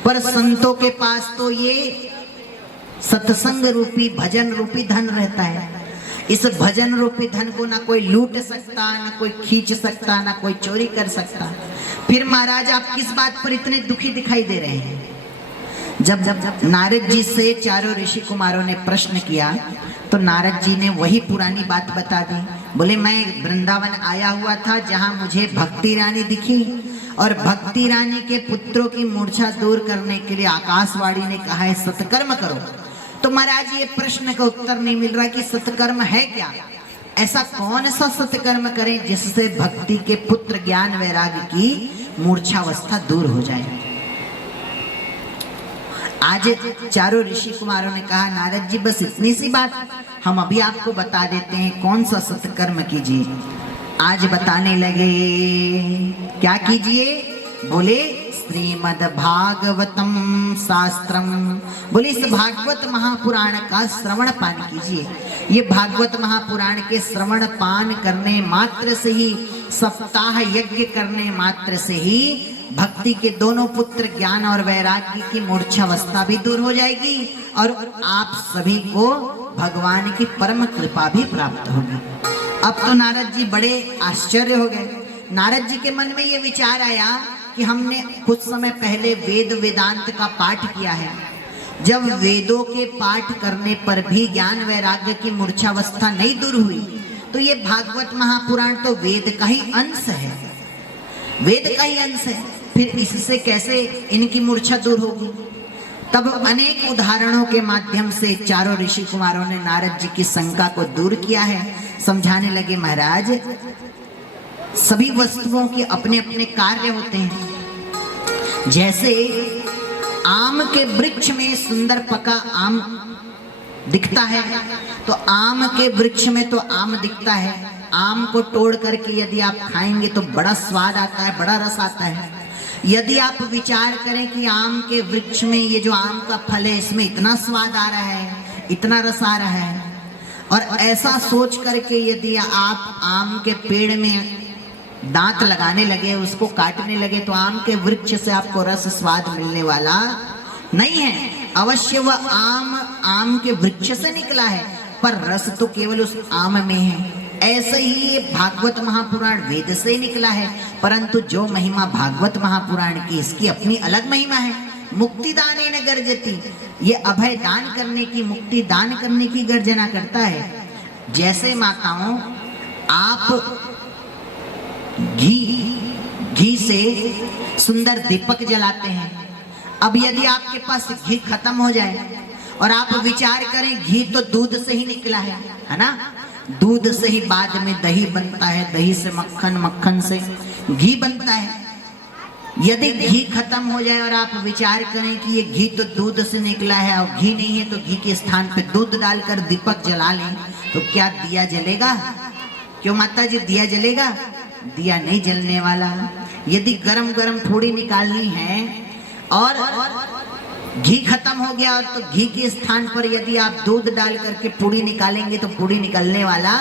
पर संतों के पास तो ये सत्संग रूपी भजन रूपी धन रहता है। इस भजन रूपी धन को ना कोई लूट सकता, ना कोई खींच सकता, ना कोई चोरी कर सकता। फिर महाराज आप किस बात पर इतने दुखी दिखाई दे रहे हैं? जब नारद जी से चारों ऋषि कुमारों ने प्रश्न किया, तो नारद जी ने वही पुरानी बात बता दी। बोले मैं वृंदावन आया हुआ था, जहां मुझे भक्ति रानी दिखी, और भक्ति रानी के पुत्रों की मूर्छा दूर करने के लिए आकाशवाणी ने कहा है सत्कर्म करो। तो महाराज ये प्रश्न का उत्तर नहीं मिल रहा कि सत्कर्म है क्या। ऐसा कौन सा सत्कर्म करें जिससे भक्ति के पुत्र ज्ञान वैराग्य की मूर्छावस्था दूर हो जाए। आज चारों ऋषि कुमारों ने कहा नारद जी बस इतनी सी बात, हम अभी आपको बता देते हैं कौन सा सत्कर्म कीजिए। आज बताने लगे। क्या कीजिए? बोले श्रीमद् भागवतम शास्त्रम। बोले इस भागवत महापुराण का श्रवण पान कीजिए। ये भागवत महापुराण के श्रवण पान करने मात्र से ही, सप्ताह यज्ञ करने मात्र से ही भक्ति के दोनों पुत्र ज्ञान और वैराग्य की मूर्छावस्था भी दूर हो जाएगी, और आप सभी को भगवान की परम कृपा भी प्राप्त होगी। अब तो नारद जी बड़े आश्चर्य हो गए। नारद जी के मन में ये विचार आया कि हमने कुछ समय पहले वेद वेदांत का पाठ किया है। जब वेदों के पाठ करने पर भी ज्ञान वैराग्य की मूर्छावस्था नहीं दूर हुई, तो ये भागवत महापुराण तो वेद का ही अंश है, वेद का ही अंश है, फिर इससे कैसे इनकी मूर्छा दूर होगी। तब अनेक उदाहरणों के माध्यम से चारों ऋषि कुमारों ने नारद जी की शंका को दूर किया है। समझाने लगे महाराज सभी वस्तुओं के अपने अपने कार्य होते हैं। जैसे आम के वृक्ष में सुंदर पका आम दिखता है, तो आम के वृक्ष में तो आम दिखता है, आम को तोड़ करके यदि आप खाएंगे तो बड़ा स्वाद आता है, बड़ा रस आता है। यदि आप विचार करें कि आम के वृक्ष में ये जो आम का फल है इसमें इतना स्वाद आ रहा है, इतना रस आ रहा है, और ऐसा सोच करके यदि आप आम के पेड़ में दांत लगाने लगे, उसको काटने लगे, तो आम के वृक्ष से आपको रस स्वाद मिलने वाला नहीं है। अवश्य वह आम के वृक्ष से निकला है, पर रस तो केवल उस आम में है। ऐसे ही ये भागवत महापुराण वेद से निकला है, परंतु जो महिमा भागवत महापुराण की, इसकी अपनी अलग महिमा है। मुक्ति दाने न गर्जती, ये अभय दान करने की, मुक्ति दान करने की गर्जना करता है। जैसे माताओं आप घी से सुंदर दीपक जलाते हैं, अब यदि आपके पास घी खत्म हो जाए और आप विचार करें घी तो दूध से ही निकला है ना, दूध से ही बाद में दही बनता है, दही से मक्खन, मक्खन से घी बनता है। यदि घी खत्म हो जाए और आप विचार करें कि ये घी तो दूध से निकला है और घी नहीं है, तो घी के स्थान पे दूध डालकर दीपक जला लें तो क्या दिया जलेगा? क्यों माता जी, दिया जलेगा? दिया नहीं जलने वाला। यदि गरम गरम थोड़ी निकालनी है और घी खत्म हो गया, और तो घी के स्थान पर यदि आप दूध डाल करके पूड़ी निकालेंगे तो पूड़ी निकलने वाला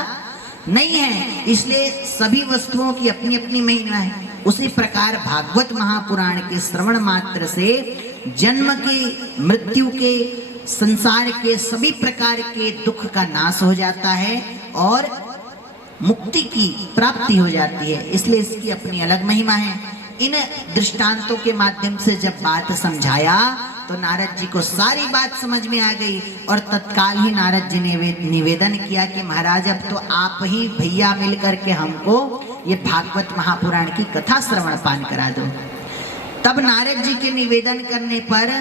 नहीं है। इसलिए सभी वस्तुओं की अपनी अपनी महिमा है। उसी प्रकार भागवत महापुराण के श्रवण मात्र से जन्म के, मृत्यु के, संसार के सभी प्रकार के दुख का नाश हो जाता है और मुक्ति की प्राप्ति हो जाती है। इसलिए इसकी अपनी अलग महिमा है। इन दृष्टांतों के माध्यम से जब बात समझाया तो नारद जी को सारी बात समझ में आ गई, और तत्काल ही नारद जी ने निवेदन किया कि महाराज अब तो आप ही भैया मिल करके हमको ये भागवत महापुराण की कथा श्रवण पान करा दो। तब नारद जी के निवेदन करने पर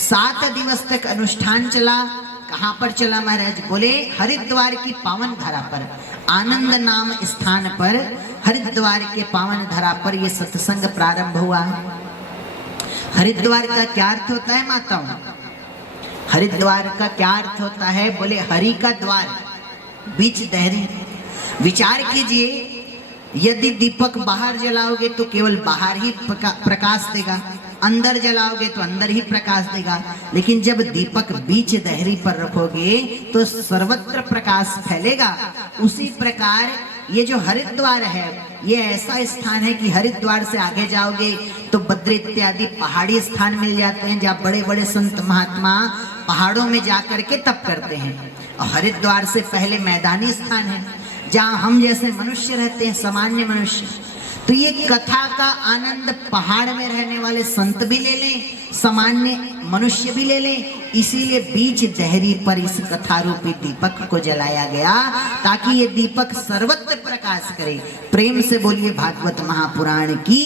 7 दिवस तक अनुष्ठान चला। कहाँ पर चला महाराज? बोले हरिद्वार की पावन धरा पर, आनंद नाम स्थान पर, हरिद्वार के पावन धरा पर ये सत्संग प्रारंभ हुआ। हरिद्वार का क्या अर्थ होता है माताओं? हरिद्वार का क्या अर्थ होता है? बोले हरि का द्वार, बीच दहरी। विचार कीजिए, यदि दीपक बाहर जलाओगे तो केवल बाहर ही प्रकाश देगा, अंदर जलाओगे तो अंदर ही प्रकाश देगा, लेकिन जब दीपक बीच दहरी पर रखोगे तो सर्वत्र प्रकाश फैलेगा। उसी प्रकार ये जो हरिद्वार है, ये ऐसा स्थान है कि हरिद्वार से आगे जाओगे तो बद्री इत्यादि पहाड़ी स्थान मिल जाते हैं, जहाँ बड़े बड़े संत महात्मा पहाड़ों में जाकर के तप करते हैं। और हरिद्वार से पहले मैदानी स्थान है जहाँ हम जैसे मनुष्य रहते हैं, सामान्य मनुष्य। तो ये कथा का आनंद पहाड़ में रहने वाले संत भी ले लें, सामान्य मनुष्य भी ले लें। इसीलिए बीच दहरी पर इस कथा रूपी दीपक को जलाया गया, ताकि ये दीपक सर्वत्र प्रकाश करे। प्रेम से बोलिए भागवत महापुराण की।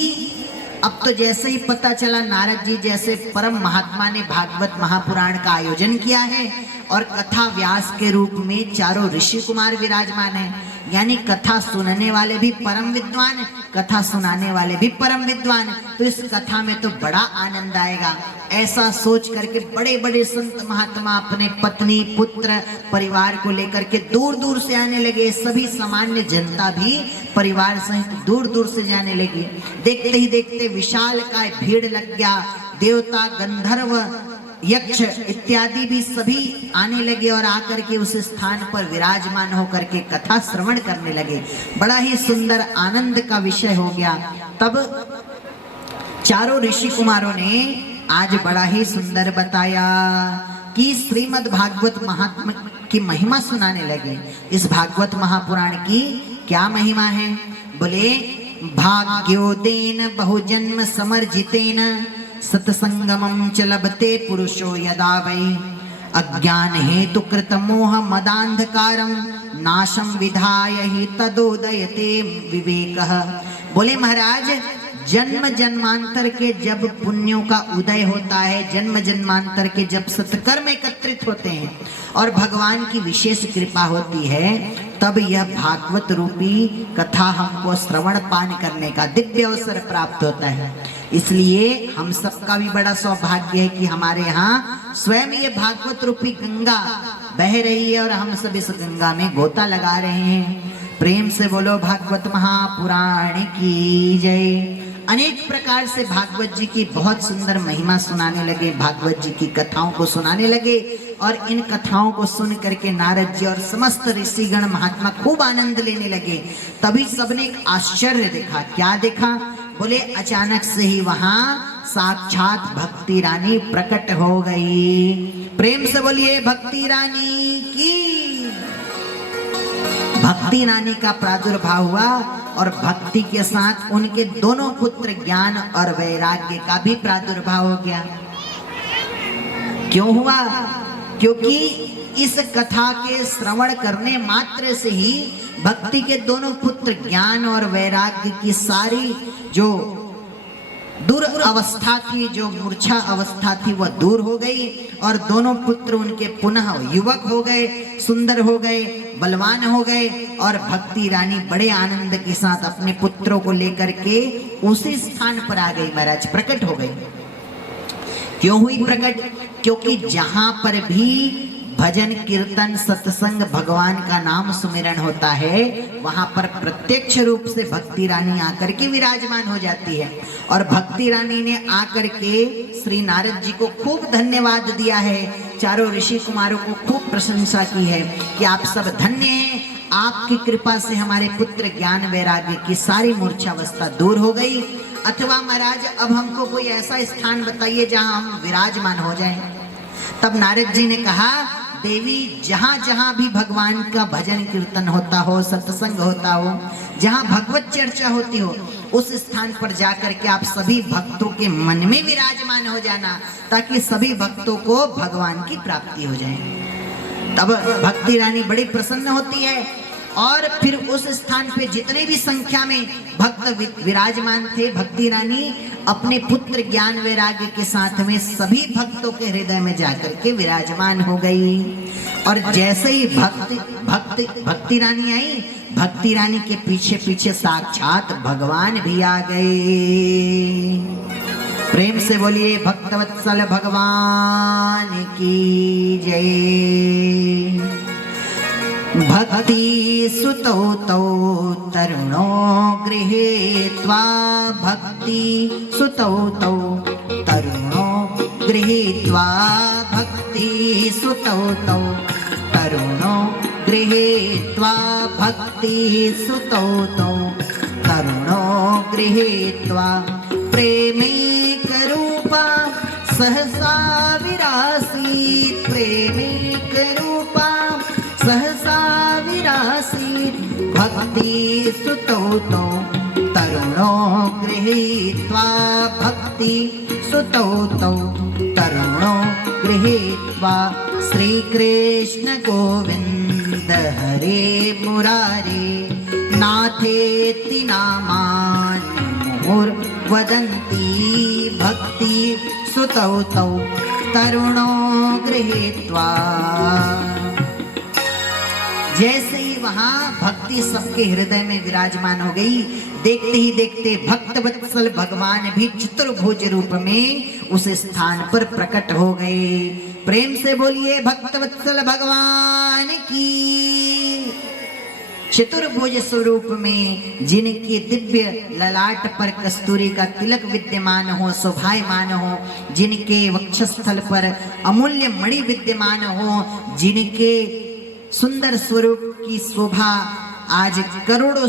अब तो जैसे ही पता चला नारद जी जैसे परम महात्मा ने भागवत महापुराण का आयोजन किया है और कथा व्यास के रूप में चारों ऋषि कुमार विराजमान हैं, यानी कथा सुनने वाले भी परम विद्वान, कथा सुनाने वाले भी परम विद्वान, तो इस कथा में तो बड़ा आनंद आएगा। ऐसा सोच करके बड़े बड़े संत महात्मा अपने पत्नी, पुत्र, परिवार को लेकर के दूर दूर से आने लगे। सभी सामान्य जनता भी परिवार सहित दूर दूर से जाने लगी। देखते ही देखते विशाल का भीड़ लग गया। देवता, गंधर्व, यक्ष इत्यादि भी सभी आने लगे और आकर के उस स्थान पर विराजमान होकर के कथा श्रवण करने लगे। बड़ा ही सुंदर आनंद का विषय हो गया। तब चारों ऋषि कुमारों ने आज बड़ा ही सुंदर बताया कि श्रीमद् भागवत महात्मा की महिमा सुनाने लगे। इस भागवत महापुराण की क्या महिमा है? बोले भाग्योदेन बहुजन्म समर्जितेन सत्संगमं च लभते पुरुषो यदा वै अज्ञान हेतु कृत मोह मदांधकारं नाशं विधाय हि तदोदयते विवेकः। बोले महाराज, जन्म जन्मांतर के जब पुण्यों का उदय होता है, जन्म जन्मांतर के जब सत्कर्म एकत्रित होते हैं और भगवान की विशेष कृपा होती है, तब यह भागवत रूपी कथा हमको श्रवण पान करने का दिव्य अवसर प्राप्त होता है। इसलिए हम सबका भी बड़ा सौभाग्य है कि हमारे यहाँ स्वयं ये भागवत रूपी गंगा बह रही है और हम सब इस गंगा में गोता लगा रहे हैं। प्रेम से बोलो भागवत महापुराण की जय। अनेक प्रकार से भागवत जी की बहुत सुंदर महिमा सुनाने लगे, भागवत जी की कथाओं को सुनाने लगे और इन कथाओं को सुन करके नारद जी और समस्त ऋषिगण महात्मा खूब आनंद लेने लगे। तभी सबने एक आश्चर्य देखा। क्या देखा? बोले अचानक से ही वहां साक्षात भक्ति रानी प्रकट हो गई। प्रेम से बोलिए भक्ति रानी की। भक्ति रानी का प्रादुर्भाव हुआ और भक्ति के साथ उनके दोनों पुत्र ज्ञान और वैराग्य का भी प्रादुर्भाव हो गया। क्यों हुआ? क्योंकि इस कथा के श्रवण करने मात्र से ही भक्ति के दोनों पुत्र ज्ञान और वैराग्य की सारी जो दुर्अवस्था थी, जो मूर्छा अवस्था थी, वह दूर हो गई और दोनों पुत्र उनके पुनः युवक हो गए, सुंदर हो गए, बलवान हो गए और भक्ति रानी बड़े आनंद के साथ अपने पुत्रों को लेकर के उसी स्थान पर आ गई। महाराज प्रकट हो गई। क्यों हुई प्रकट? क्योंकि जहां पर भी भजन कीर्तन सत्संग भगवान का नाम सुमिरन होता है, वहां पर प्रत्यक्ष रूप से भक्ति रानी आकर के विराजमान हो जाती है। और भक्ति रानी ने आकर के श्री नारद जी को खूब धन्यवाद दिया है, चारों ऋषि कुमारों को खूब प्रशंसा की है कि आप सब धन्य हैं, आपकी कृपा से हमारे पुत्र ज्ञान वैराग्य की सारी मूर्छावस्था दूर हो गई। अथवा महाराज अब हमको कोई ऐसा स्थान बताइए जहां हम विराजमान हो जाएं। तब नारद जी ने कहा, देवी जहां जहां भी भगवान का भजन कीर्तन होता हो, सत्संग होता हो, जहां भगवत चर्चा होती हो, उस स्थान पर जाकर के आप सभी भक्तों के मन में विराजमान हो जाना, ताकि सभी भक्तों को भगवान की प्राप्ति हो जाए। तब भक्ति रानी बड़ी प्रसन्न होती है और फिर उस स्थान पे जितने भी संख्या में भक्त विराजमान थे, भक्ति रानी अपने पुत्र ज्ञान वैराग्य के साथ में सभी भक्तों के हृदय में जाकर के विराजमान हो गई। और जैसे ही भक्ति रानी आई, भक्ति रानी के पीछे पीछे साक्षात भगवान भी आ गए। प्रेम से बोलिए भक्तवत्सल भगवान की जय। भक्ति सुतौ तौ तरुणो गृहीत्वा, भक्ति सुतौ तौ तरुणो गृहीत्वा, भक्ति सुतौ तौ तरुणो गृहीत्वा, भक्ति सुतौ तौ तरुणो गृहीत्वा, प्रेमिकरूपा सहसा विरासीत्, प्रेमिकरूपा सहसा विरासीत्, भक्ति सुतौ तौ तरुणो गृहीत्वा, भक्ति सुतौ तौ तरुणो गृहीत्वा, श्री कृष्ण गोविंद हरे मुरारे, नाथेति नामानि मुहुर्वदन्ति, भक्ति सुतौ तौ तरुणो गृहीत्वा। जैसे ही वहां भक्ति सबके हृदय में विराजमान हो गई, देखते ही देखते भक्तवत्सल भगवान भी चतुर्भुज रूप में उस स्थान पर प्रकट हो गए। प्रेम से बोलिए भक्तवत्सल भगवान की। चतुर्भुज स्वरूप में जिनके दिव्य ललाट पर कस्तूरी का तिलक विद्यमान हो, शोभायमान हो, जिनके वक्षस्थल पर अमूल्य मणि विद्यमान हो, जिनके सुंदर स्वरूप की शोभा आज करोड़ों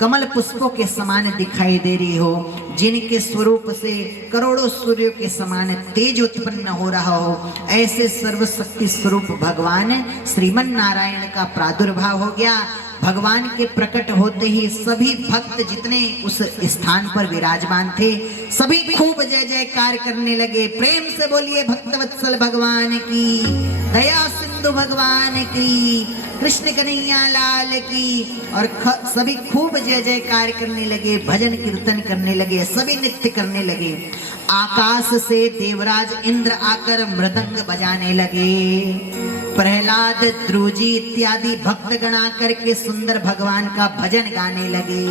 कमल पुष्पों के समान दिखाई दे रही हो, जिनके स्वरूप से करोड़ों सूर्यों के समान तेज उत्पन्न हो रहा हो, ऐसे सर्वशक्ति स्वरूप भगवान श्रीमन नारायण का प्रादुर्भाव हो गया। भगवान के प्रकट होते ही सभी भक्त जितने उस स्थान पर विराजमान थे, सभी खूब जय जयकार करने लगे। प्रेम से बोलिए भक्तवत्सल भगवान की, दया सिंधु भगवान की, कृष्ण कन्हैया लाल की। और सभी खूब जय जयकार करने लगे, भजन कीर्तन करने लगे, सभी नृत्य करने लगे। आकाश से देवराज इंद्र आकर मृदंग बजाने लगे। प्रहलाद, ध्रुजी इत्यादि भक्तगण आकर के सुंदर भगवान का भजन गाने लगे।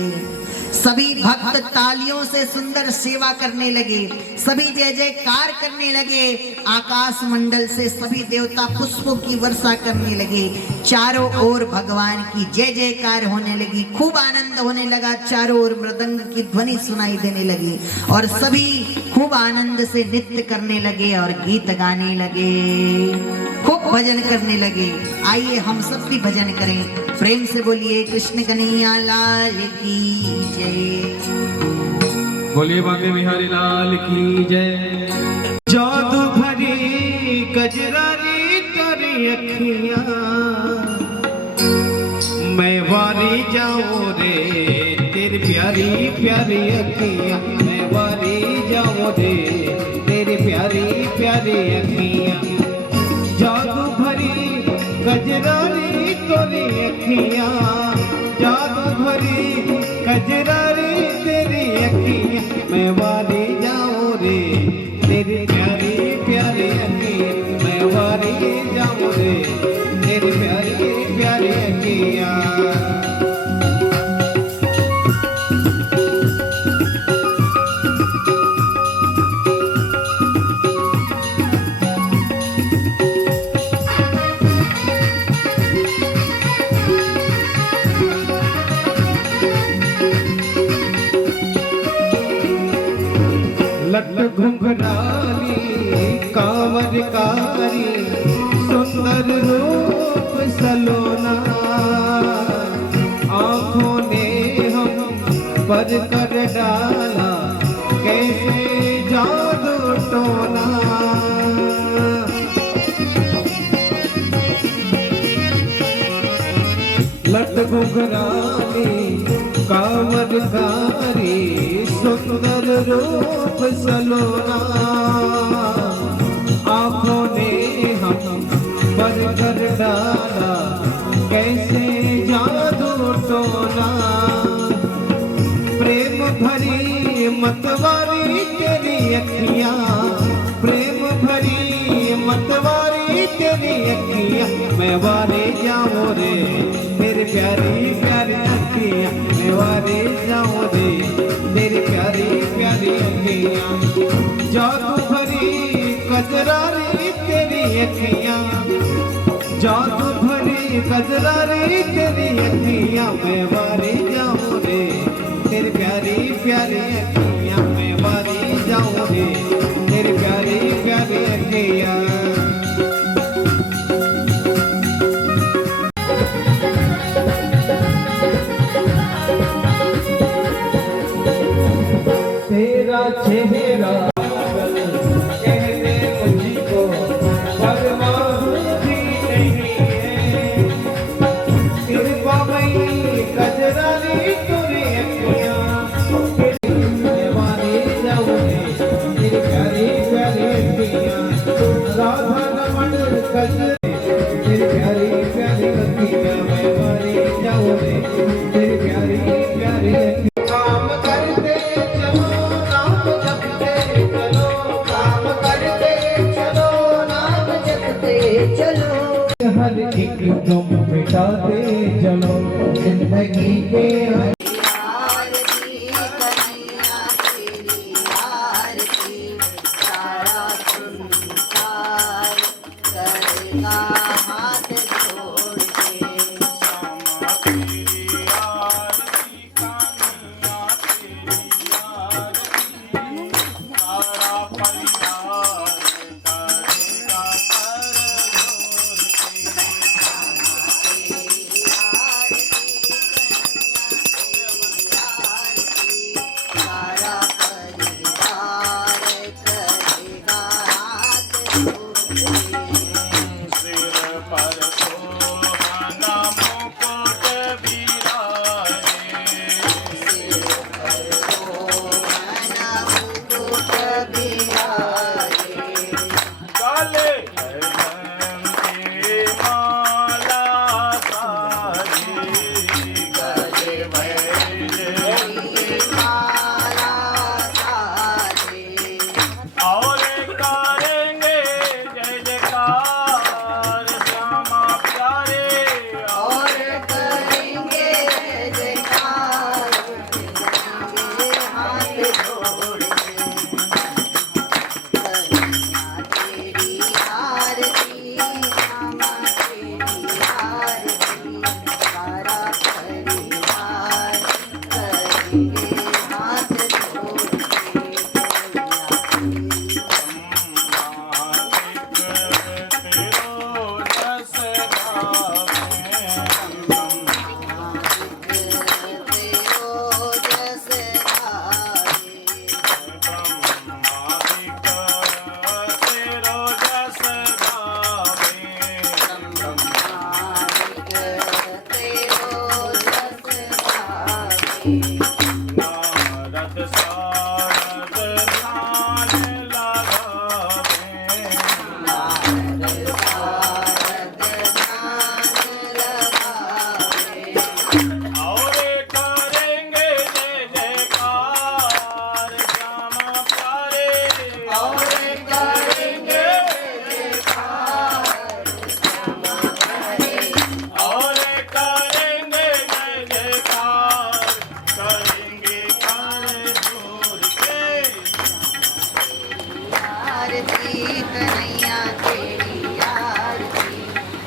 सभी भक्त तालियों से सुंदर सेवा करने लगे, सभी जय जयकार करने लगे। आकाश मंडल से सभी देवता पुष्पों की वर्षा करने लगे। चारों ओर भगवान की जय जयकार होने लगी, खूब आनंद होने लगा। चारों ओर मृदंग की ध्वनि सुनाई देने लगी और सभी खूब आनंद से नृत्य करने लगे और गीत गाने लगे, खूब भजन करने लगे। आइए हम सब भी भजन करें। प्रेम से बोलिए कृष्ण कन्हैया लाल की जय। बोलिए बांके बिहारी लाल की जय। जादू भरी कजरारी तोरी अखियां, मैं वारी जाऊं रे तेरी प्यारी प्यारी अखियां, मैं वारी जाऊं रे तेरी प्यारी प्यारी अखियां। जादू भरी कजरारी तोरी अखियां, जादू भरी कजरारी तेरी अखियां, मैं वारी जाऊं रे तेरी प्यारी प्यारी अखियां, मैं वारी जाऊं रे तेरी प्यारी प्यारी अखियां। लट घुंघराली कांवर कारी, सुंदर रूप सलोना, आंखों ने हम पर कर डाला कैसे जादू टोना। लट घुंघराली कांवर कारी, सुंदर रूप सलोना, आंखों ने हम पर कर डाला कैसे जादू टोना। प्रेम भरी मतवारी तेरी अखियां, प्रेम भरी मतवारी तेरी अखियां, मैं वारे जाऊं रे मेरी प्यारी प्यारी अखियां, मैं वारे जाऊं रे तेरी प्यारी प्यारी अखियां। जादू भरी कजरारी तेरी अखियां, जादू भरी कजरारी तेरी अखियां, मैं वारी जाऊं रे तेरी प्यारी प्यारी अखियां, मैं वारी जाऊं रे तेरी प्यारी प्यारी अखियां। तेरा चेहरा कहने मुझको भगवान भी नहीं है, कृपा मई कजरारी तोरी अखियां, मैं वारी जाऊं तेरी प्यारी प्यारी अखियां। राधा रमण कजरे तेरी प्यारी प्यारी अखियां, मैं वारी जाऊं तेरी प्यारी प्यारी अखियां। काम करते चलो नाम जपते चलो, काम करते चलो नाम जपते चलो, हर एक गम मिटाते चलो जिंदगी के। रत सारद ध्यान लगावे और करेंगे जय जयकार श्यामा प्यारे और करेंगे और करेंगे जय जयकार करेंगे कर जोर के आरती कन्हैया तेरी आरती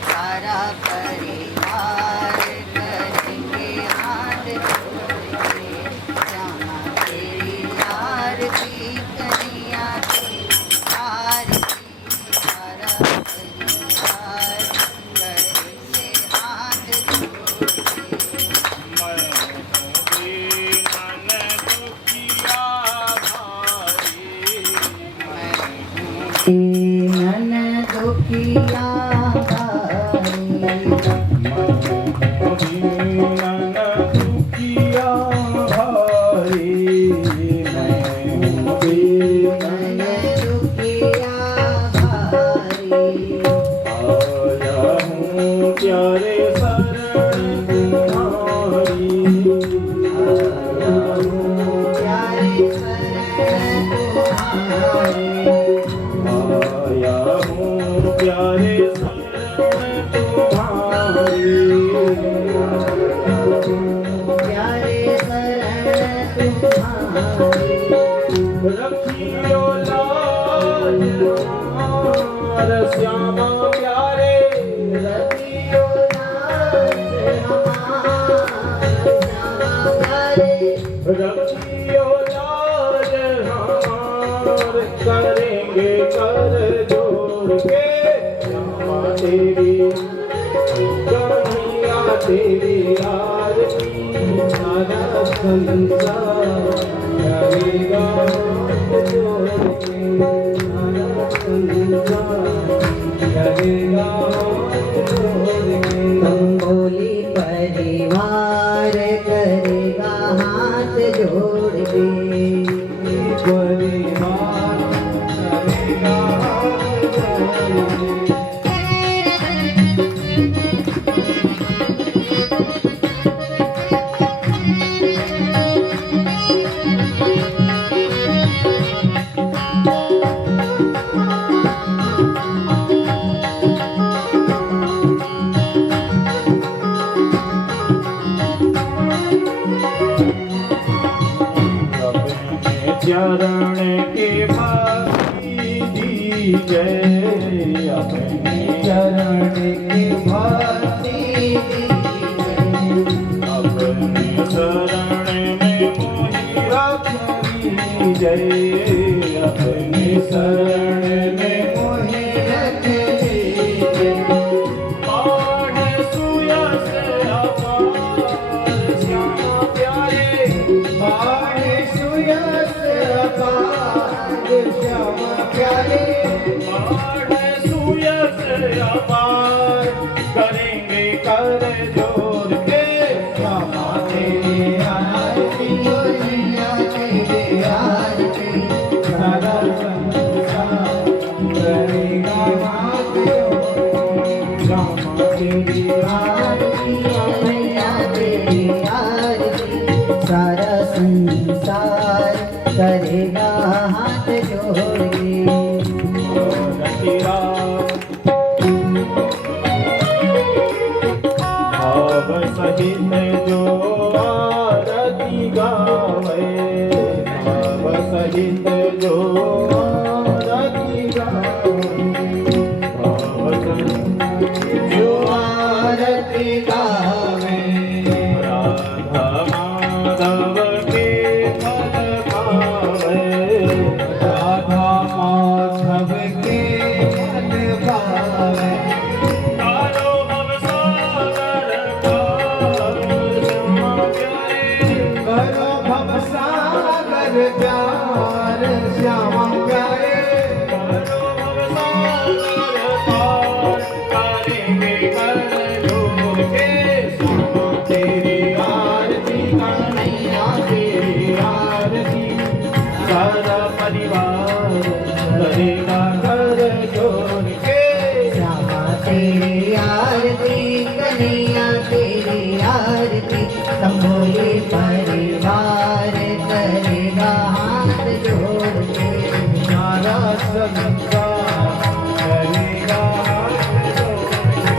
सारा परिवार करेंगे हाथ जोड़ के श्यामा तेरी आरती कन्हैया तेरी आरती सारा परिवार करेंगे हाथ जोड़ के मैं दीनन दुखिया भारी नन दुखिया दीनन दुखिया भारी नन दुखिया भारी आया हूँ प्यारे शरण तुम्हारी प्यारे शरण तुम्हारे आया हूँ प्यारे शरण तुम्हारी प्यारे शरण तुम्हारे रखियो लाज हमार श्यामा प्यारे रतियो नाच हमार श्यामा प्यारे रखियो लाज हमार करेंगे कर जोड़ के श्यामा तेरी कन्हैया तेरी आरती सारा संसार करेगा हाथ जोड़ के सारा संसार करेगा हाथ जोड़ के बोली परिवार करेगा हाथ जोड़ के परिवार करेगा हाथ जोड़ के अपने चरण के भागी दीजिए अपने चरण के भागी अपने शरण में मोहि रख लीजिए अपने शरण में मोहि रख लीजिए बाण सुयस अपार श्यामा प्यारे बाण सुयस अपार श्यामा प्यारे बाण सुयस अपार करेंगे कर जोड़ के श्यामा तेरी आरती कन्हैया तेरी आरती सारा संसार करेगा हाथ जोड़ श्यामा तेरी आरती कन्हैया तेरी आरती सारा संसार करेगा हाथ जोड़ के तेरा भाव सहित जो आरती गावे भाव सहित जो आरती गावे भाव सहित जो आरती गावे राधा माधव के फल पावे राधा माधव के फल पावे तारो भव सागर पार श्यामा प्यारे करो भव सागर प्यार श्यामा प्यारे करो भव सागर पार करेंगे कर जोड़ के श्यामा तेरी आरती कन्हैया तेरी आरती सारा परिवार करेगा कर जोड़ के। श्यामा तेरी आरती कन्हैया तेरी आरती संभोले परिवार करेगा हाथ जोड़ के। सारा संसार करेगा हाथ जोड़ के।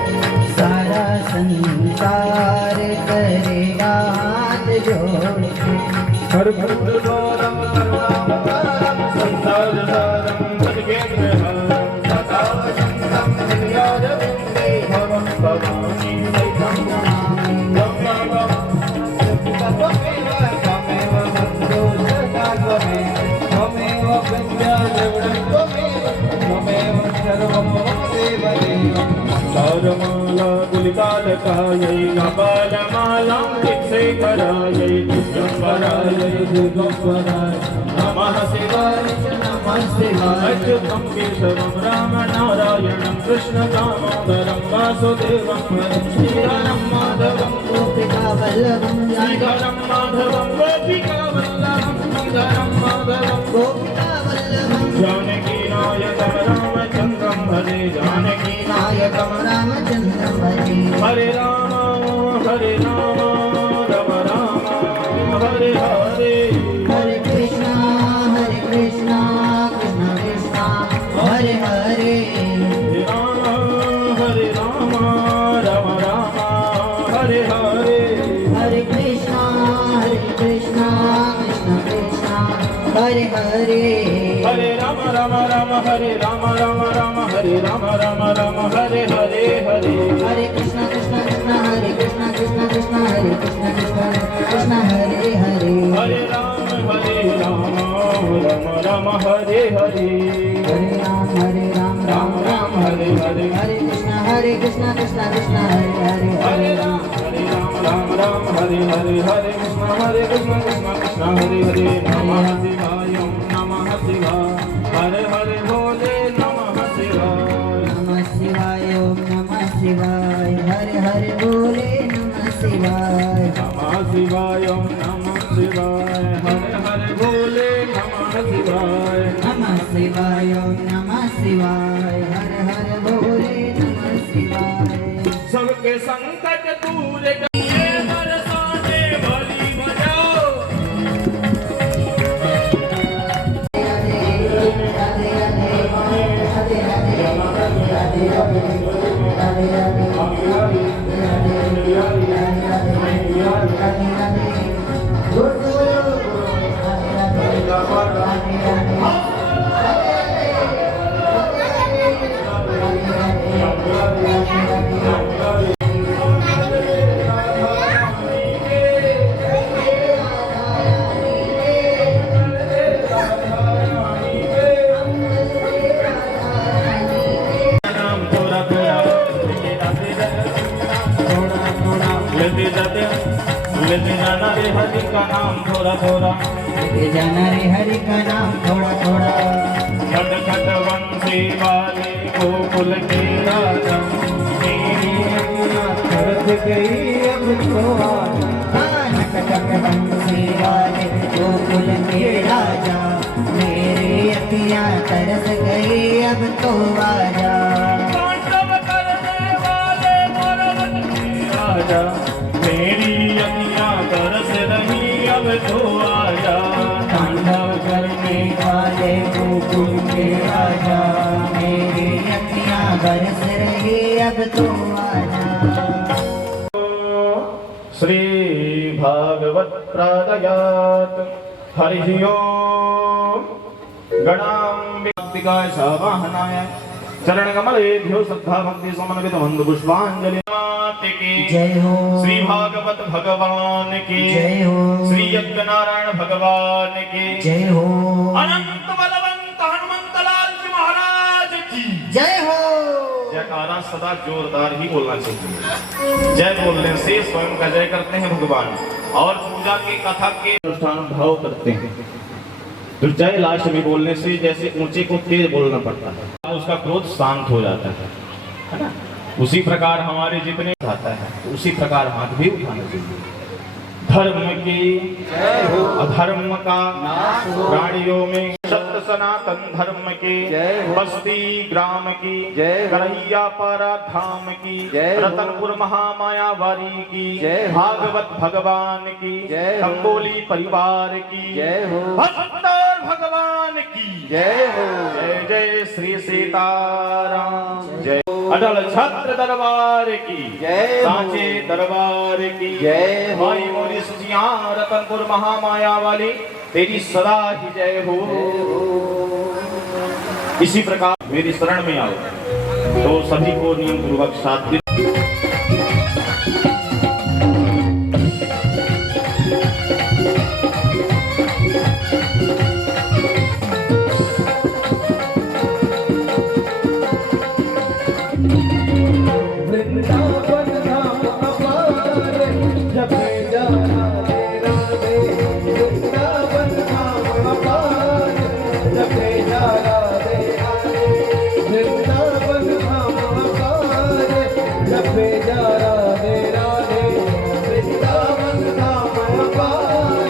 सारा संसार करेगा हाथ जोड़ के। हर भक्त गौरव करुणावतारम संसार सारम भजगेन्द्रहं सदा वसन्तं हृदयारविन्दे भवं भवानी सहितं नमामि। त्वमेव बन्धो सदा त्वमेव विद्यादेवं त्वमेव सर्वं मम देवदेवं। सारमाला गुलिकालकायै कपालमालां दिक्षेकरायै दिगम्बरायै दिगम्बराय नमः शिवाय नमः शिवाय। अच्युतं केशवं रामनारायणं कृष्णदामोदरं वासुदेवं हरिं श्रीधरं माधवं गोपिकावल्लभं श्रीधरं माधवं गोपिकावल्लभं श्रीधरं माधवं गोपिकावल्लभं जानकीनायकं रामचन्द्रं भजे जानकीनायकं रामचन्द्रं भजे। हरे राम राम राम हरे हरे। हरे कृष्णा कृष्ण कृष्णा हरे हरे। हरे राम राम राम हरे हरे। हरे कृष्णा कृष्ण कृष्ण हरे हरे। हरे राम राम राम हरे राम राम राम हरे राम राम राम हरे हरे हरे। हरे कृष्ण कृष्ण हरे कृष्ण कृष्ण हरे कृष्ण कृष्ण हरे हरे। हरे राम राम राम हरे हरे। हरे राम राम राम हरे हरे। हरे कृष्ण कृष्ण हरे हरे। हरे राम राम हरे हरे। हरे कृष्ण कृष्ण हरे हरे। नमः शिवाय नमः शिवाय। हरे हरे भोले नमः शिवाय। नमः शिवाय ओम नमः शिवाय। हरे हरे बोले नमः शिवाय। नमः शिवाय नमः शिवाय। हरे हरे भोले नमः शिवाय। नमः शिवाय ओम नमः शिवाय। हरे हरे बोले नमः शिवाय। सबके संकट दूर करिए बरसाने वाली बजाओ। लेते जाना रे हरि का नाम थोड़ा थोड़ा। लेते जाना रे हरि का नाम थोड़ा थोड़ा। खट खट बंसी वाले गोकुल के राजा मेरी तरस गई अब तो नक नक बंसी वाले गोकुल के राजा मेरी अखियाँ तरस गई अब तो आजा। तांडव करने वाले मोरवत के राजा मेरी अखियाँ तरस रही अब तो आजा। तांडव करने वाले गोकुल के राजा मेरी अखियाँ बरस रही अब तो आजा। श्री भागवत प्रादयात हरि ओम। गणाम्बिकाय सवाहनाय चरण कमलेभ्यो श्रद्धा भक्ति समन्वित बंधु पुष्पांजलि। जय हो श्री भागवत भगवान की जय हो। श्री यज्ञ नारायण भगवान की जय हो अनंत बलवंत हनुमंत लाल जी महाराज की जय हो। जयकारा सदा जोरदार ही बोलना चाहिए। जय बोलने से स्वयं का जय करते हैं भगवान और पूजा की कथा के अनुष्ठान भाव करते हैं। तो जय लास्ट में बोलने से जैसे ऊंचे को तेज बोलना पड़ता है, उसका क्रोध शांत हो जाता है ना। उसी प्रकार हमारे जितने आता है तो उसी प्रकार हाथ भी उठाना चाहिए। धर्म की अधर्म का प्राणियों में सत्य सनातन धर्म के बस्ती ग्राम की करैया पारा धाम की रतनपुर महामाया वारी की भागवत भगवान की कंबोली परिवार की भक्तर भगवान की जय हो। जय जय श्री सीताराम जय। अटल छत्र दरबार की जय, सांचे दरबार की जय। भाई मोरी सुजिया रतनपुर महामाया वाली तेरी सदा ही जय हो। इसी प्रकार मेरी शरण में आओ तो सभी को नियम पूर्वक साथ दे। वृंदावन धाम अपार जपे जा राधे राधे। वृंदावन धाम अपार जपे जा राधे राधे। वृंदावन धाम अपार जपे जा राधे राधे। वृंदावन धाम अपार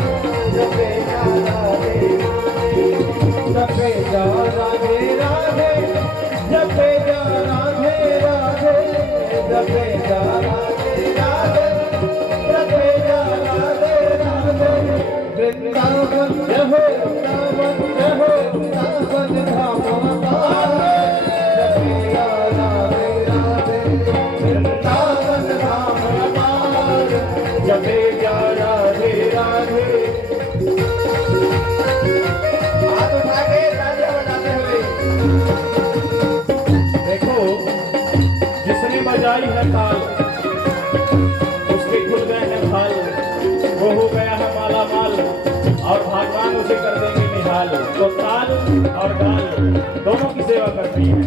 जपे जा राधे राधे। जपे जा राधे राधे। जपे जा राधे राधे। जपे जा राधे राधे। जपे जा राधे राधे। वृंदावन जय हो, वृंदावन जय हो। वृंदावन धाम अपार जपे जा राधे राधे। वृंदावन धाम अपार जपे जा राधे राधे। हाथ उठा के तालियां बजाते हुए देखो जिसने बजाई है ताल उसके खुल गए हैं फल, वो हो गया है माला माल और भगवान उसे कर देंगे निहाल। तो ताल और डाल दोनों की सेवा करती है।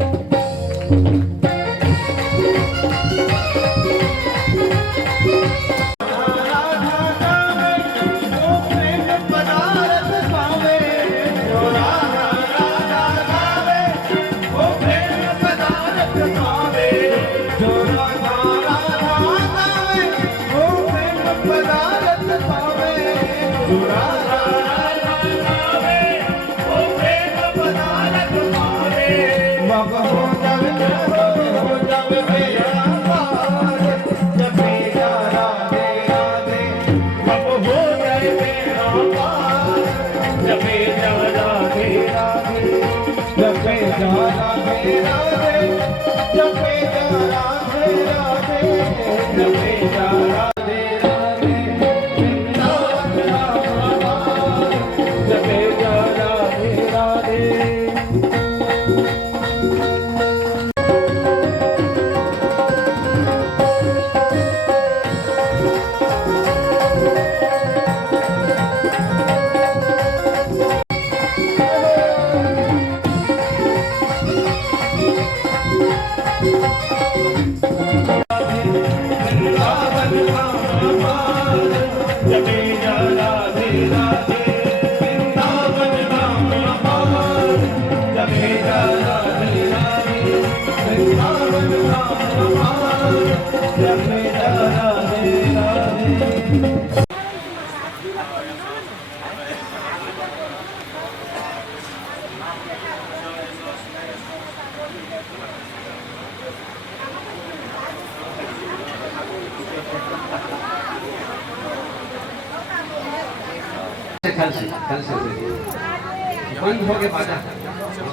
बंद हो के बाजा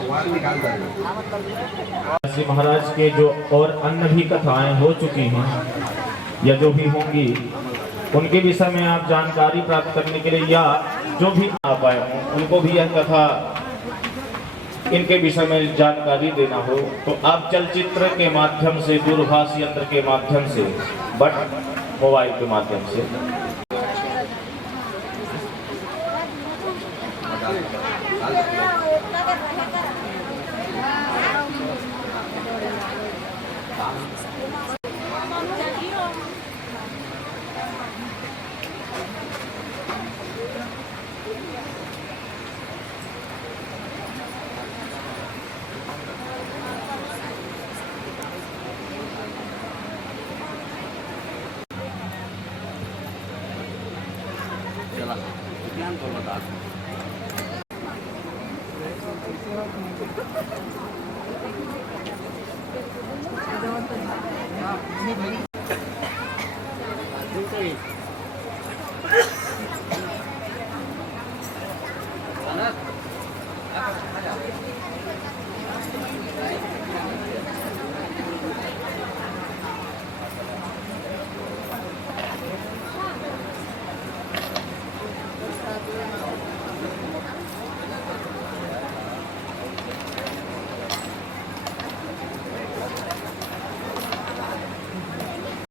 वार निकाल देगा। श्री महाराज के जो और अन्य भी कथाएं हो चुकी हैं या जो भी होंगी उनके विषय में आप जानकारी प्राप्त करने के लिए या जो भी आ पाए हों उनको भी यह कथा इनके विषय में जानकारी देना हो तो आप चलचित्र के माध्यम से, दूरभाष यंत्र के माध्यम से, बट मोबाइल के माध्यम से